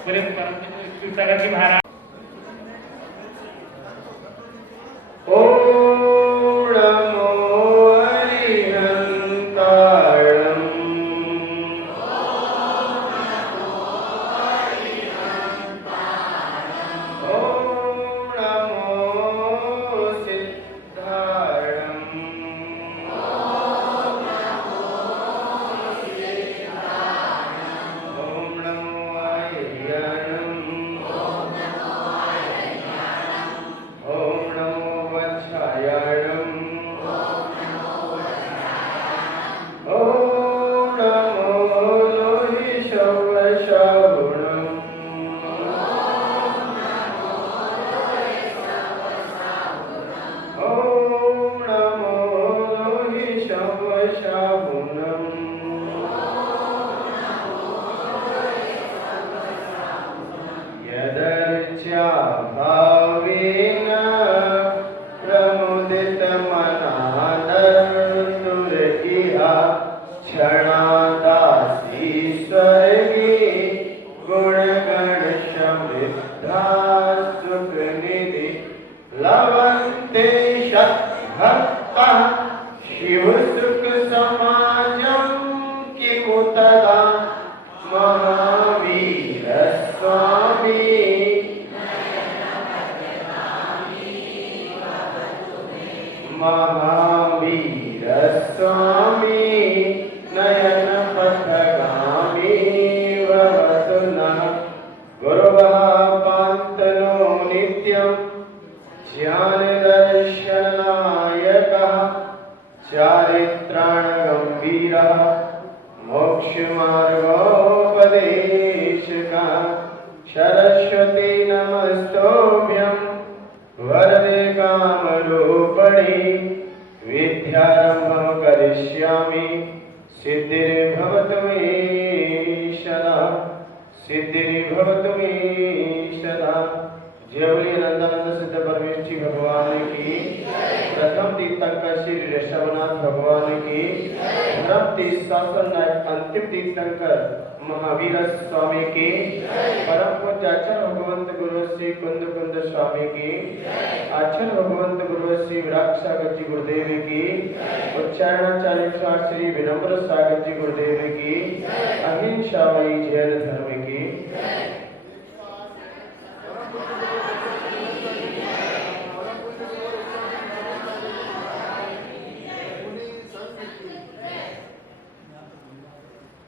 पूरे तरह की महाराज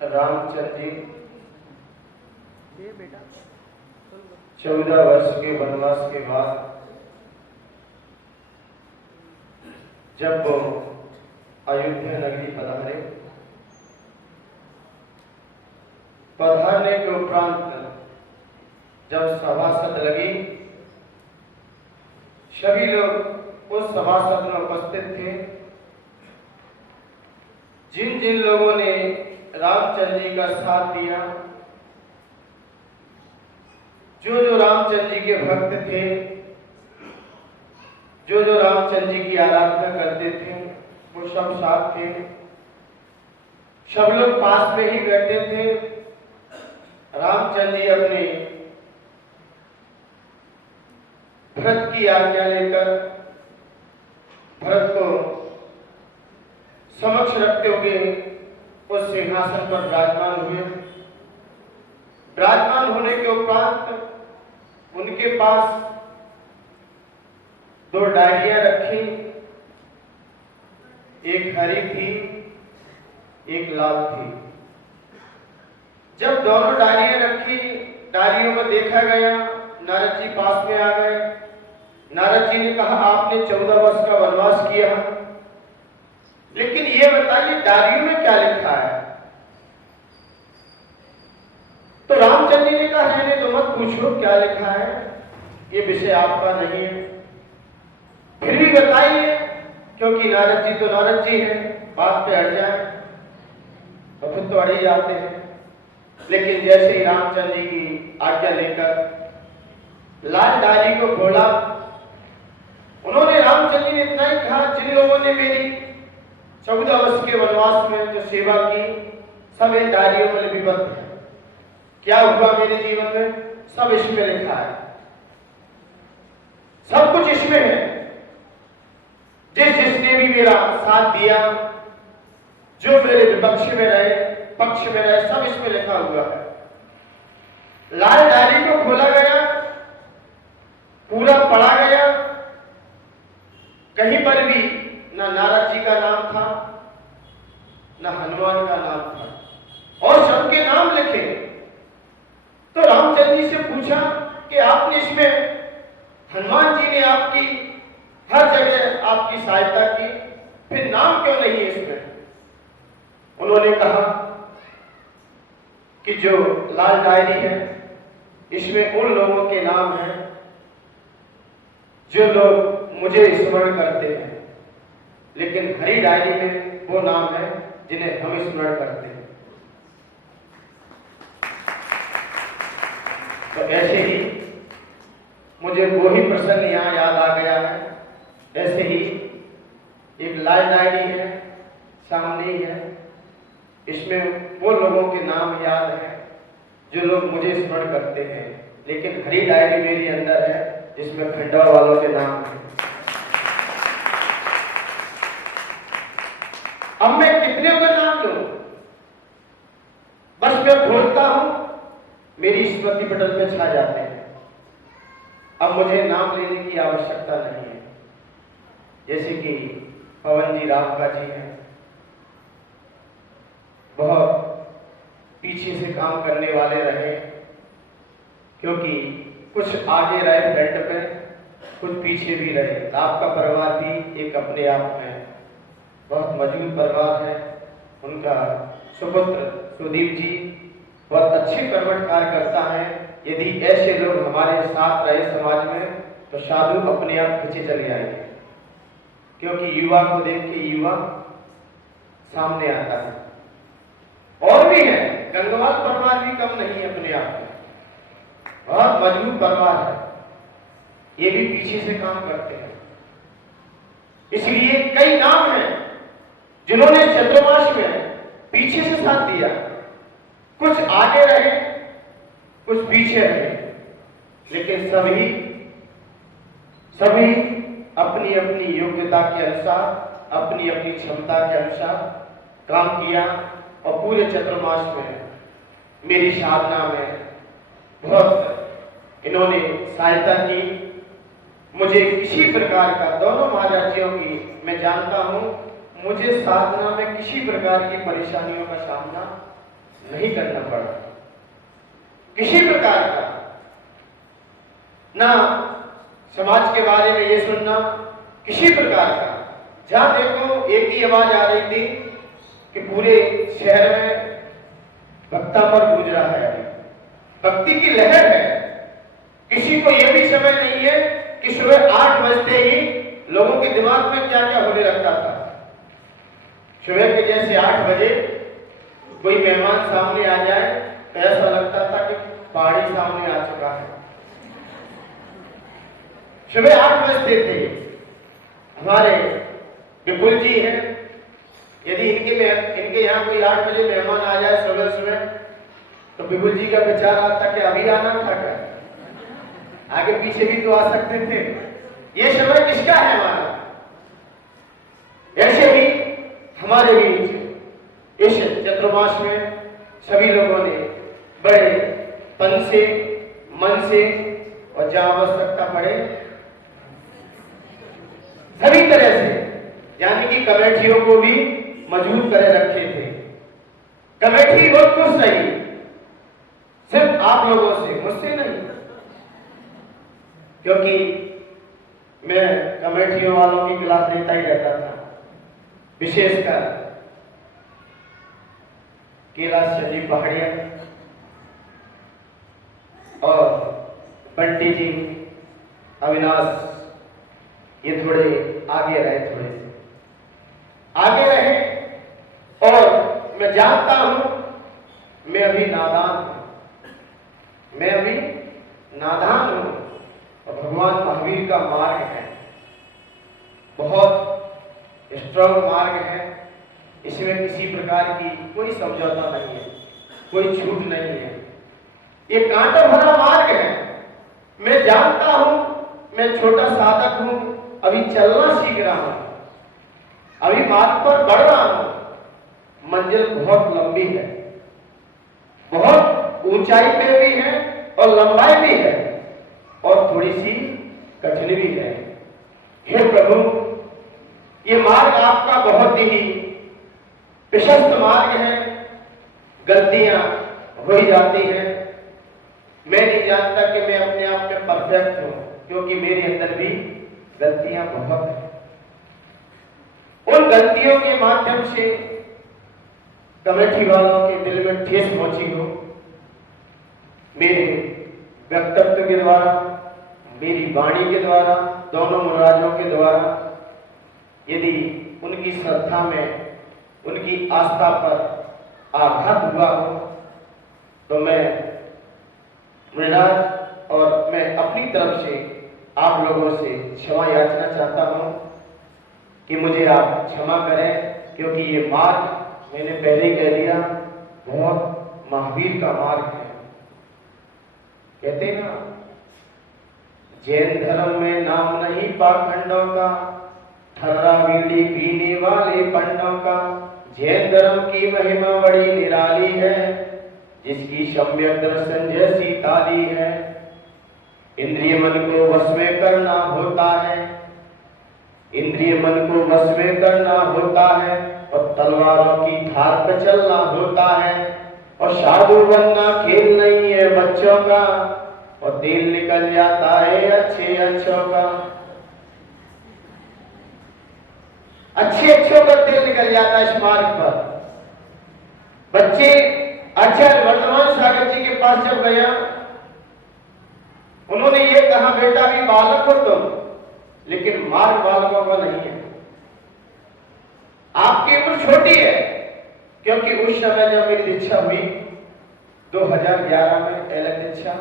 रामचंद्र जी 14 वर्ष के वनवास के बाद जब वो अयोध्या नगरी पधारने के उपरांत जब सभासद लगी, सभी लोग उस सभासद में उपस्थित थे। जिन जिन लोगों ने रामचंद्र जी का साथ दिया, जो जो रामचंद्र जी के भक्त थे, जो जो रामचंद्र जी की आराधना करते थे, वो सब साथ थे। सब लोग पास में ही बैठे थे। रामचंद्र जी अपने भरत की आज्ञा लेकर भरत को समक्ष रखते हुए उस सिंहासन पर विराजमान हुए। विराजमान होने के उपरांत उनके पास 2 डायरियां रखी, एक हरी थी, एक लाल थी। जब दोनों डायरियां रखी, डायरियों में देखा गया, नारद जी पास में आ गए। नारद जी ने कहा, आपने 14 वर्ष का वनवास किया, लेकिन ये बताइए डायरियों में क्या लिखा है? तो रामचंद्र जी ने कहा, रहने दो, मत पूछो क्या लिखा है, ये विषय आपका नहीं है। फिर भी बताइए, क्योंकि नारद जी तो नारद जी हैं, बात पे अड़ जाए और फिर तो अड़ ही जाते हैं। लेकिन जैसे ही रामचंद्र जी की आज्ञा लेकर लाल डायरी को खोला, उन्होंने रामचंद्र जी ने इतना ही कहा, जिन लोगों ने मेरी 14 वर्ष के वनवास में जो सेवा की, सब इन डायरियों में लिपिबद्ध है। क्या हुआ मेरे जीवन में, सब इसमें लिखा है, सब कुछ इसमें है। जिसने भी मेरा साथ दिया, जो मेरे विपक्ष में रहे, पक्ष में रहे, सब इसमें लिखा हुआ है। लाल डायरी को खोला गया, पूरा पढ़ा गया, कहीं पर भी ना नारद जी का नाम था, ना हनुमान का नाम था, और सबके नाम लिखे। तो रामचंद्र जी से पूछा कि आपने इसमें, हनुमान जी ने आपकी हर जगह आपकी सहायता की, फिर नाम क्यों नहीं है इसमें? उन्होंने कहा कि जो लाल डायरी है, इसमें उन लोगों के नाम हैं जो लोग मुझे स्मरण करते हैं, लेकिन हरी डायरी में वो नाम है जिन्हें हम स्मरण करते हैं। तो ऐसे ही मुझे वो ही प्रसंग यहाँ याद आ गया है। ऐसे ही एक लाल डायरी है, सामने ही है, इसमें वो लोगों के नाम याद हैं जो लोग मुझे स्मरण करते हैं, लेकिन हरी डायरी मेरी अंदर है जिसमें खंडवा वालों के नाम हैं। अब मैं कितने का नाम लूं? बस मैं बोलता हूं, मेरी स्मृति पटल पे छा जाते हैं। अब मुझे नाम लेने की आवश्यकता नहीं है। जैसे कि पवन जी रावका जी हैं, बहुत पीछे से काम करने वाले रहे, क्योंकि कुछ आगे रहे फ्रंट पे, कुछ पीछे भी रहे। रावका परिवार भी एक अपने आप में बहुत मजबूत परिवार है। उनका सुपुत्र सुदीप जी बहुत अच्छे कर्मठ कार्य करता है। यदि ऐसे लोग हमारे साथ रहे समाज में, तो साधु अपने आप पीछे चले आएंगे, क्योंकि युवा को देख के युवा सामने आता है। और भी है, गंगवाल परिवार भी कम नहीं है अपने आप में, बहुत मजबूत परिवार है, ये भी पीछे से काम करते हैं। इसलिए कई नाम हैं जिन्होंने चतुर्मास में पीछे से साथ दिया, कुछ आगे रहे, कुछ पीछे रहे, लेकिन सभी अपनी अपनी योग्यता के अनुसार, अपनी अपनी क्षमता के अनुसार काम किया। और पूरे चतुर्मास में मेरी साधना में बहुत इन्होंने सहायता की। मुझे किसी प्रकार का, दोनों महाराजियों की मैं जानता हूं, मुझे साधना में किसी प्रकार की परेशानियों का सामना नहीं करना पड़ा, किसी प्रकार का ना समाज के बारे में ये सुनना, किसी प्रकार का। जहां देखो एक ही आवाज आ रही थी कि पूरे शहर में भक्तामर गूंज रहा है, भक्ति की लहर है। किसी को यह भी समझ नहीं है कि सुबह 8 बजते ही लोगों के दिमाग में क्या क्या होने लगता था। सुबह के जैसे 8 बजे कोई मेहमान सामने आ जाए तो ऐसा लगता था कि पहाड़ी सामने आ चुका है। सुबह 8 बजते थे। हमारे विपुल जी हैं, यदि इनके यहाँ कोई 8 बजे मेहमान आ जाए सुबह सुबह तो विपुल जी का विचार आता कि अभी आना था क्या, आगे पीछे भी तो आ सकते थे। ये समय किसका है हमारा? ऐसे ही हमारे बीच इस चतुर्मास में सभी लोगों ने बड़े तन से, मन से और जहां आवश्यकता पड़े सभी तरह से, यानी कि कमेटियों को भी मजबूत करे रखे थे। कमेटी बहुत खुश रही, सिर्फ आप लोगों से, मुझसे नहीं, क्योंकि मैं कमेटियों वालों की क्लास लेता ही रहता था। विशेषकर कैलाश संजीव पहाड़िया और बंटी जी, अविनाश, ये थोड़े आगे रहे, थोड़े से आगे रहे। और मैं जानता हूं मैं अभी नादान हूं, मैं अभी नादान हूं। और भगवान महावीर का मार्ग है, बहुत स्ट्रांग मार्ग है, इसमें किसी प्रकार की कोई समझौता नहीं है, कोई छूट नहीं है। ये कांटा भरा मार्ग है। मैं जानता हूं मैं छोटा साधक हूं, अभी चलना सीख रहा हूं, अभी मार्ग पर बढ़ रहा हूं। मंजिल बहुत लंबी है, बहुत ऊंचाई पे भी है और लंबाई भी है और थोड़ी सी कठिन भी है। हे प्रभु, ये मार्ग आपका बहुत ही प्रशस्त मार्ग है। गलतियां हो ही जाती हैं। मैं नहीं जानता कि मैं अपने आप में परफेक्ट हूं, क्योंकि मेरे अंदर भी गलतियां बहुत हैं। उन गलतियों के माध्यम से कमेटी वालों के दिल में ठेस पहुंची हो, मेरे वक्तव्य के द्वारा, मेरी वाणी के द्वारा, दोनों महाराजों के द्वारा, यदि उनकी श्रद्धा में, उनकी आस्था पर आघात हुआ हो तो मैं मृणाल और मैं अपनी तरफ से आप लोगों से क्षमा याचना चाहता हूं कि मुझे आप क्षमा करें, क्योंकि ये मार्ग मैंने पहले ही कह दिया बहुत महावीर का मार्ग है। कहते हैं ना, जैन धर्म में नाम नहीं पाखंडों का, ठर्रा बीड़ी पीने वाले पंडों का। जैन धर्म की महिमा बड़ी निराली है, जिसकी सम्यक दर्शन जैसी ताली है। इंद्रिय मन को वश में करना होता है, इंद्रिय मन को वश में करना होता है, और तलवारों की धार पर चलना होता है। और साधु बनना खेल नहीं है बच्चों का, और तेल निकल जाता है अच्छे अच्छों का। अच्छे अच्छों का तेल निकल जाता है इस मार्ग पर। बच्चे आचार्य वर्तमान सागर जी के पास जब गया, उन्होंने ये कहा, बेटा भी बालक हो तुम, लेकिन मार्ग बालकों का नहीं है। आपकी उम्र छोटी है, क्योंकि उस समय जब मेरी दीक्षा हुई 2011 में अलग दीक्षा,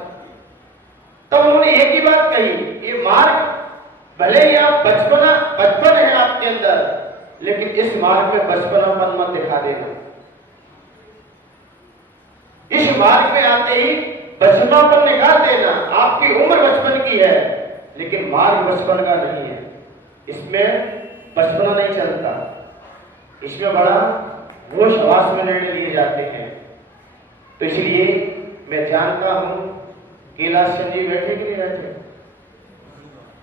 तब उन्होंने एक ही बात कही, ये मार्ग भले ही आप बचपन है आपके अंदर, लेकिन इस मार्ग में बचपनापन मत दिखा देना। इस मार्ग में आते ही बचपनापन निकाल देना। आपकी उम्र बचपन की है, लेकिन मार्ग बचपन का नहीं है। इसमें बचपना नहीं चलता, इसमें बड़ा होश हवास में निर्णय लिए जाते हैं। तो इसलिए मैं जानता हूं कैलाश संजीव बैठे कि नहीं बैठे,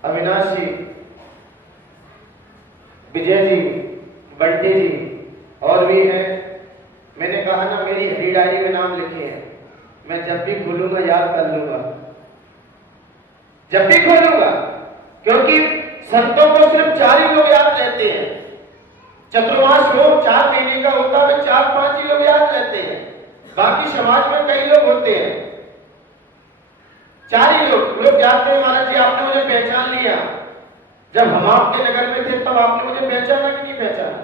अविनाश जी, विजय जी, बंटी जी और भी हैं, मैंने कहा ना मेरी हरी डायरी में नाम लिखे हैं, मैं जब भी खोलूंगा याद कर लूंगा, जब भी खोलूंगा, क्योंकि संतों को सिर्फ 4 ही लोग याद रहते हैं। चतुर्मास हो 4 महीने का होता है, 4-5 ही लोग याद रहते हैं, बाकी समाज में कई लोग होते हैं। 4 ही लोग जानते हैं महाराज जी आपने मुझे पहचान लिया, जब हम आपके नगर में थे तब आपने मुझे पहचाना कि नहीं पहचाना?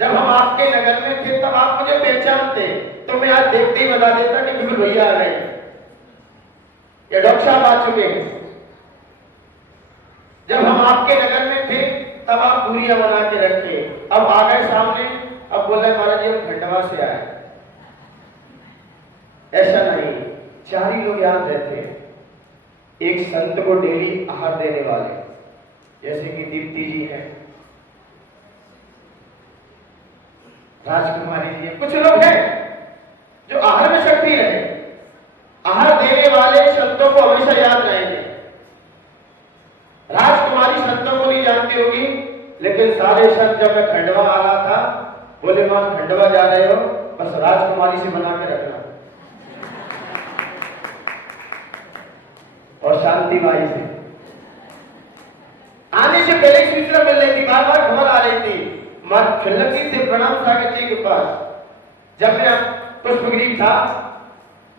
जब हम आपके नगर में थे तब आप मुझे पहचानते, तो मैं आज देखते ही बता देता कि बिल्कुल भैया आ गए या डॉक्टर साहब आ चुके हैं। जब हम आपके नगर में थे तब आप दूरियां बना के रखे, अब आ गए सामने, अब बोल रहे महाराज जी हम खंडवा से आए। ऐसा नहीं, 4 ही लोग याद रहते हैं। एक संत को डेली आहार देने वाले, जैसे कि दीप्ति जी हैं, राजकुमारी जी, कुछ लोग हैं जो आहार में शक्ति है। आहार देने वाले संतों को हमेशा याद रहेंगे। राजकुमारी संतों को नहीं जानती होगी, लेकिन सारे संत जब मैं खंडवा आ रहा था बोले मां खंडवा जा रहे हो, बस राजकुमारी से बना के रखना और शांति माई से। आने से पहले सूचना मिल रही थी, बार बार खबर आ रही थी, मां छुल्लक जी थे प्रणाम सागर जी के पास। जब मैं पुष्पगिरी था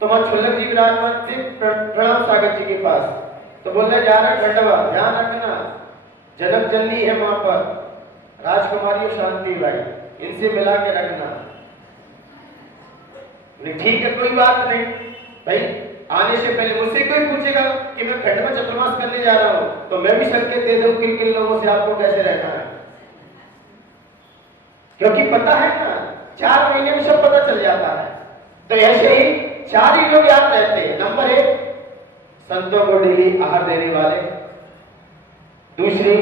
तो मां छुल्लक जी विराजमान थे प्रणाम सागर जी के पास, तो बोल रहे जा रहा खंडवा, ध्यान रखना जन्म जननी है वहां पर राजकुमारी और शांति भाई, इनसे मिला के रखना। ठीक है कोई बात नहीं भाई, आने से पहले मुझसे कोई पूछेगा कि मैं खंडवा चतुर्मास करने जा रहा हूं तो मैं भी संकेत दे दूं किन किन लोगों से आपको कैसे रहना है, क्योंकि पता है ना 4 महीने में सब पता चल जाता है। तो ऐसे ही 4 ही लोग याद रहते हैं। नंबर 1 संतों को डेली आहार देने वाले, दूसरी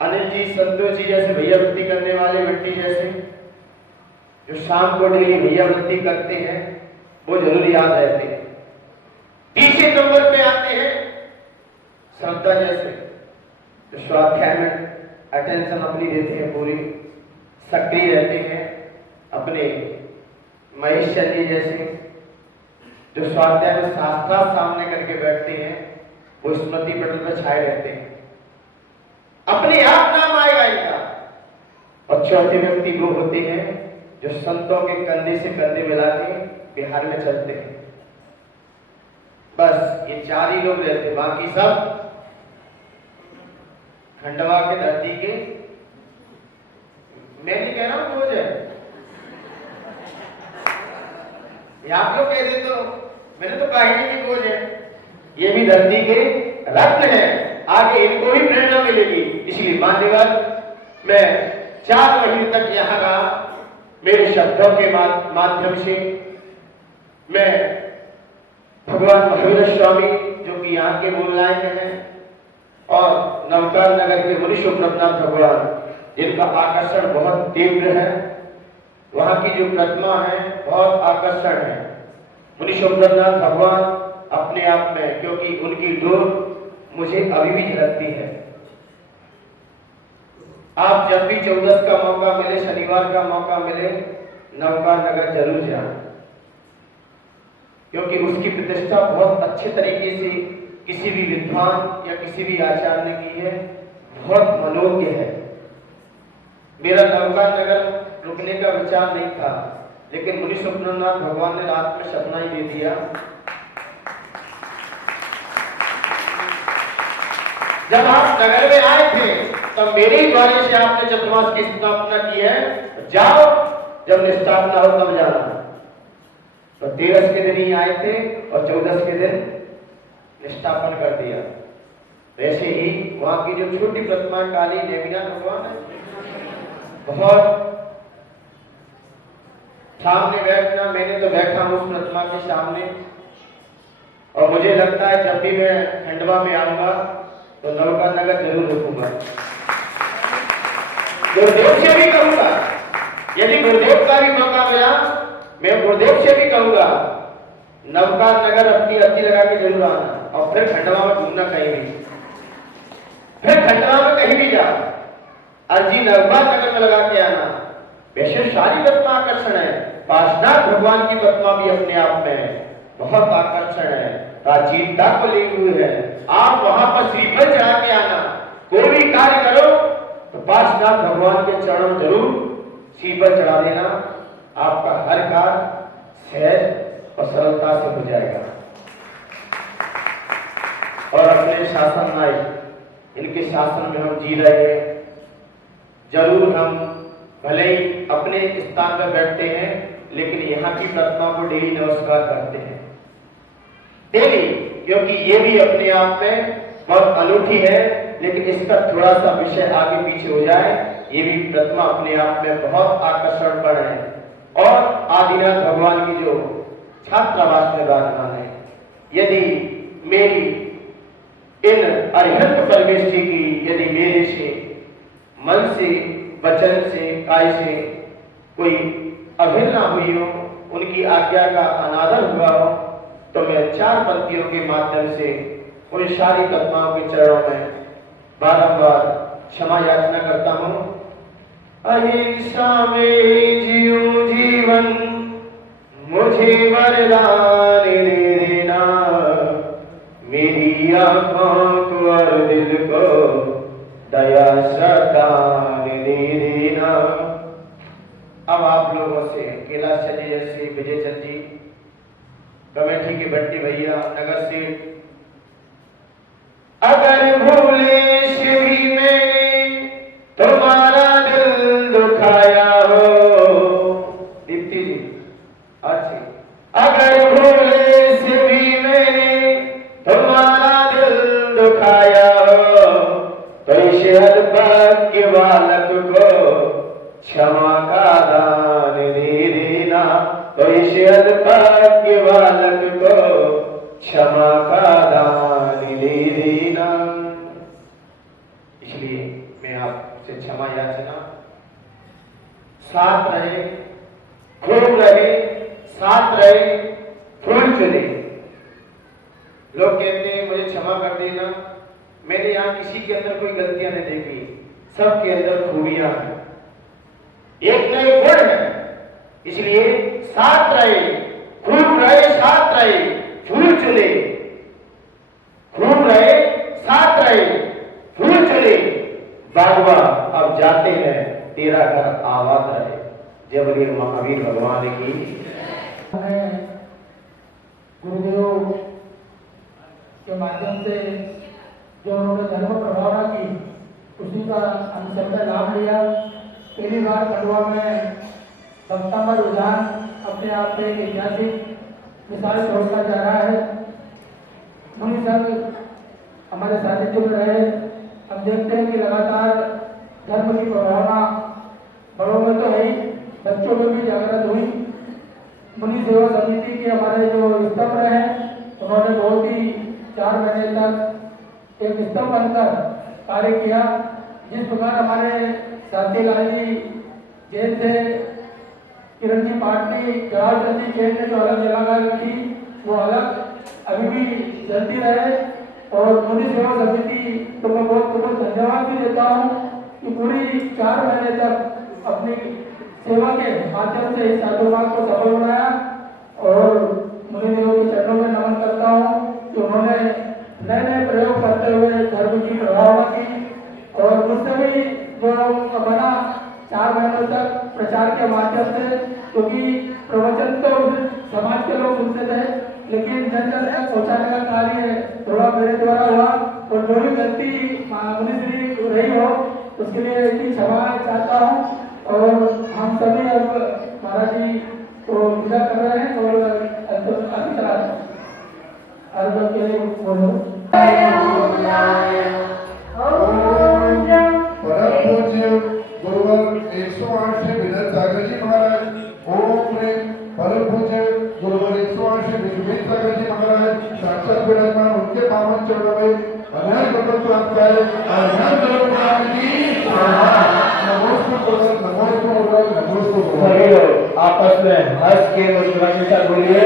अनिल जी संतोष जी जैसे भैया वृत्ति करने वाले, बंटी जैसे जो शाम को डेली भैया वृत्ति करते हैं वो जरूर याद रहते हैं। तीसरे नंबर पे आते हैं श्रद्धा जैसे जो स्वाध्याय में अटेंशन अपनी देते हैं, पूरी सक्रिय रहते हैं। अपने महेश चंदी जैसे जो स्वाध्याय में शास्त्रार्थ सामने करके बैठते हैं, वो स्मृति पटल पर छाए रहते हैं, अपने आप नाम आएगा इनका। और चौथे व्यक्ति वो होते हैं जो संतों के कंधे से कंधे मिला के बिहार में चलते हैं। बस ये 4 ही लोग रहते, बाकी सब खंडवा के धरती के, मैं नहीं कह रहा हूं बोझ है, आप लोग कह रहे तो मैंने तो कहा ही नहीं कि बोझ है, ये भी धरती के रत्न है, आगे इनको भी प्रेरणा मिलेगी। इसलिए मान्यवर मैं 4 महीने तक यहां रहा, मेरे शब्दों के माध्यम से मैं भगवान महावीर स्वामी जो कि यहाँ के मूल नायक हैं और नवकार नगर के मुनि सुब्रतनाथ भगवान जिनका आकर्षण बहुत तीव्र है, वहां की जो प्रतिमा है बहुत आकर्षण है। मुनि सुब्रतनाथ भगवान अपने आप में, क्योंकि उनकी डोर मुझे अभी भी झलकती है। आप जब भी 14 का मौका मिले, शनिवार का मौका मिले, नवकार नगर जरूर जाएं, क्योंकि उसकी प्रतिष्ठा बहुत अच्छे तरीके से किसी भी विद्वान या किसी भी आचार्य ने की है, बहुत मनोज्ञ है। मेरा नवकार नगर रुकने का विचार नहीं था, लेकिन मुनि सुब्रतनाथ भगवान ने रात में सपना ही दे दिया। जब आप नगर में आए थे तब मेरे ही द्वारे से आपने चतुर्मास की स्थापना की है, जाओ जब निष्ठापना हो तब जाना। तो 13 के दिन ही आए थे और 14 के दिन निष्ठापन कर दिया। वैसे ही वहां की जो छोटी प्रतिमा काली नेमिनाथ भगवान है, बहुत सामने बैठना, मैंने तो बैठा हूं उस प्रतिमा के सामने, और मुझे लगता है जब भी मैं खंडवा में आऊंगा तो नवकार नगर जरूर रुकूंगा। गुरुदेव से भी कहूंगा, यदि गुरुदेव का भी मौका मिला मैं गुरुदेव से भी कहूंगा नवकार नगर अपनी अर्जी लगा के जरूर आना, और फिर खंडवा में घूमना कहीं भी, फिर खंडवा में कहीं भी जाओ। अर्जी नगमा नगर में लगा के आना। वैसे सारी बत्मा आकर्षण है, पार्श्वनाथ भगवान की बत्मा भी अपने आप में बहुत आकर्षण है, प्राचीनता को ली हुई है। आप वहां पर श्रीफल चढ़ा के आना। कोई भी कार्य करो तो पार्श्वनाथ भगवान के चरणों में जरूर श्रीफल चढ़ा देना। आपका हर कार्य सहज और सरलता से हो जाएगा। और अपने शासन में, इनके शासन में हम जी रहे हैं। जरूर हम भले ही अपने स्थान पर बैठते हैं, लेकिन यहाँ की प्रतिमा को डेली नमस्कार करते हैं, डेली, क्योंकि ये भी अपने आप में बहुत अनूठी है। लेकिन इसका थोड़ा सा विषय आगे पीछे हो जाए, ये भी प्रतिमा अपने आप में बहुत आकर्षण पर है। और आदिनाथ भगवान की जो छात्रावास में विराजमान है, यदि मेरी इन अरिहंत परमेश्वरी की यदि मेरे से मन से, वचन से, काय से कोई अवहेलना हुई हो, उनकी आज्ञा का अनादर हुआ हो, तो मैं 4 पंक्तियों के माध्यम से उन सारी प्रतिमाओं के चरणों में बारंबार क्षमा याचना करता हूँ। अहिंसा में जीऊं जीवन, मुझे वरदान दे देना, मेरी आंखों को और दिल को दया श्रद्धा दे देना। अब आप लोगों से कैलाश चले जैसे विजय चंद जी, कमेटी के बंटी भैया, नगर से, अगर भूले से भी मैंने तुम्हारा दिल दुखाया हो, दीप्ति जी, अच्छी, अगर भूले से भी मैंने तुम्हारा दिल दुखाया हो, तो इस अल्पज्ञ बालक को क्षमा का दान दे देना, तो इस अल्पज्ञ बालक को क्षमा का दान दे देना। इसलिए मैं आपसे क्षमा याचना, साथ रहे, खूब रहे, साथ रहे, फूल चले। लोग कहते हैं मुझे क्षमा कर देना। मैंने यहाँ किसी के अंदर कोई गलतियां नहीं देखी, सबके अंदर खूबियां हैं, एक न एक गुण है। इसलिए साथ रहे, खूब रहे, साथ रहे, फूल चले, खूब रहे, साथ रहे, फूल चले। बाबा अब जाते हैं, तेरा घर आबाद रहे। जय बोले महावीर भगवान की। गुरुदेव के माध्यम से जो उन्होंने धर्म प्रभावना की, उसी का हम सबने लाभ लिया। पहली बार खंडवा में सप्ताह रुझान अपने आप में एक ऐतिहासिक मिसाल छोड़ता जा रहा है। मुनि संघ हमारे सानिध्य में रहे। हम देखते हैं कि लगातार धर्म की प्रभावना बड़ों में तो है ही, बच्चों में भी जागृत हुई। मुनि सेवा समिति के हमारे जो स्तंभ रहे, उन्होंने बहुत ही 4 महीने तक एक स्तंभ बनकर कार्य किया। जिस प्रकार हमारे साथी लाल जी जैन थे, किरण जी पाटनी, जवाहर चंद जैन ने जो अलग जगह की, वो अलग अभी भी चलती रहे। और मुनि सेवा समिति तो मैं बहुत धन्यवाद भी देता हूँ कि पूरी 4 महीने तक अपनी सेवा के माध्यम से इस चातुर्मास को सफल बनाया। और मुनि देवों के चरणों में नमन करता हूँ कि उन्होंने नए नए प्रयोग करते हुए धर्म की प्रभावना की। और मुझसे भी जो बना 4 महीनों तक प्रचार के माध्यम से, क्योंकि प्रवचन तो समाज के लोग सुनते थे, लेकिन जन जन तक पहुँचाने का कार्य थोड़ा मेरे द्वारा हुआ। और जो भी गलती मुनिश्री रही हो, उसके लिए इतनी क्षमा चाहता हूँ। और हम सभी अब महाराज जी को विदा कर रहे हैं। और अर्घ के लिए बोलो। परम पूज्य गुरुवर 108 से विनय सागर जी महाराज, ओम प्रेम परम पूज्य गुरुवर 108 से विश्वजीत सागर जी महाराज साक्षात विराजमान, उनके पावन चरणों में अनंत प्रकट प्राप्त है। अनंत प्रकट की नमोस्तु सभी लोग आपस में हंस के मुस्कुराने का बोलिए।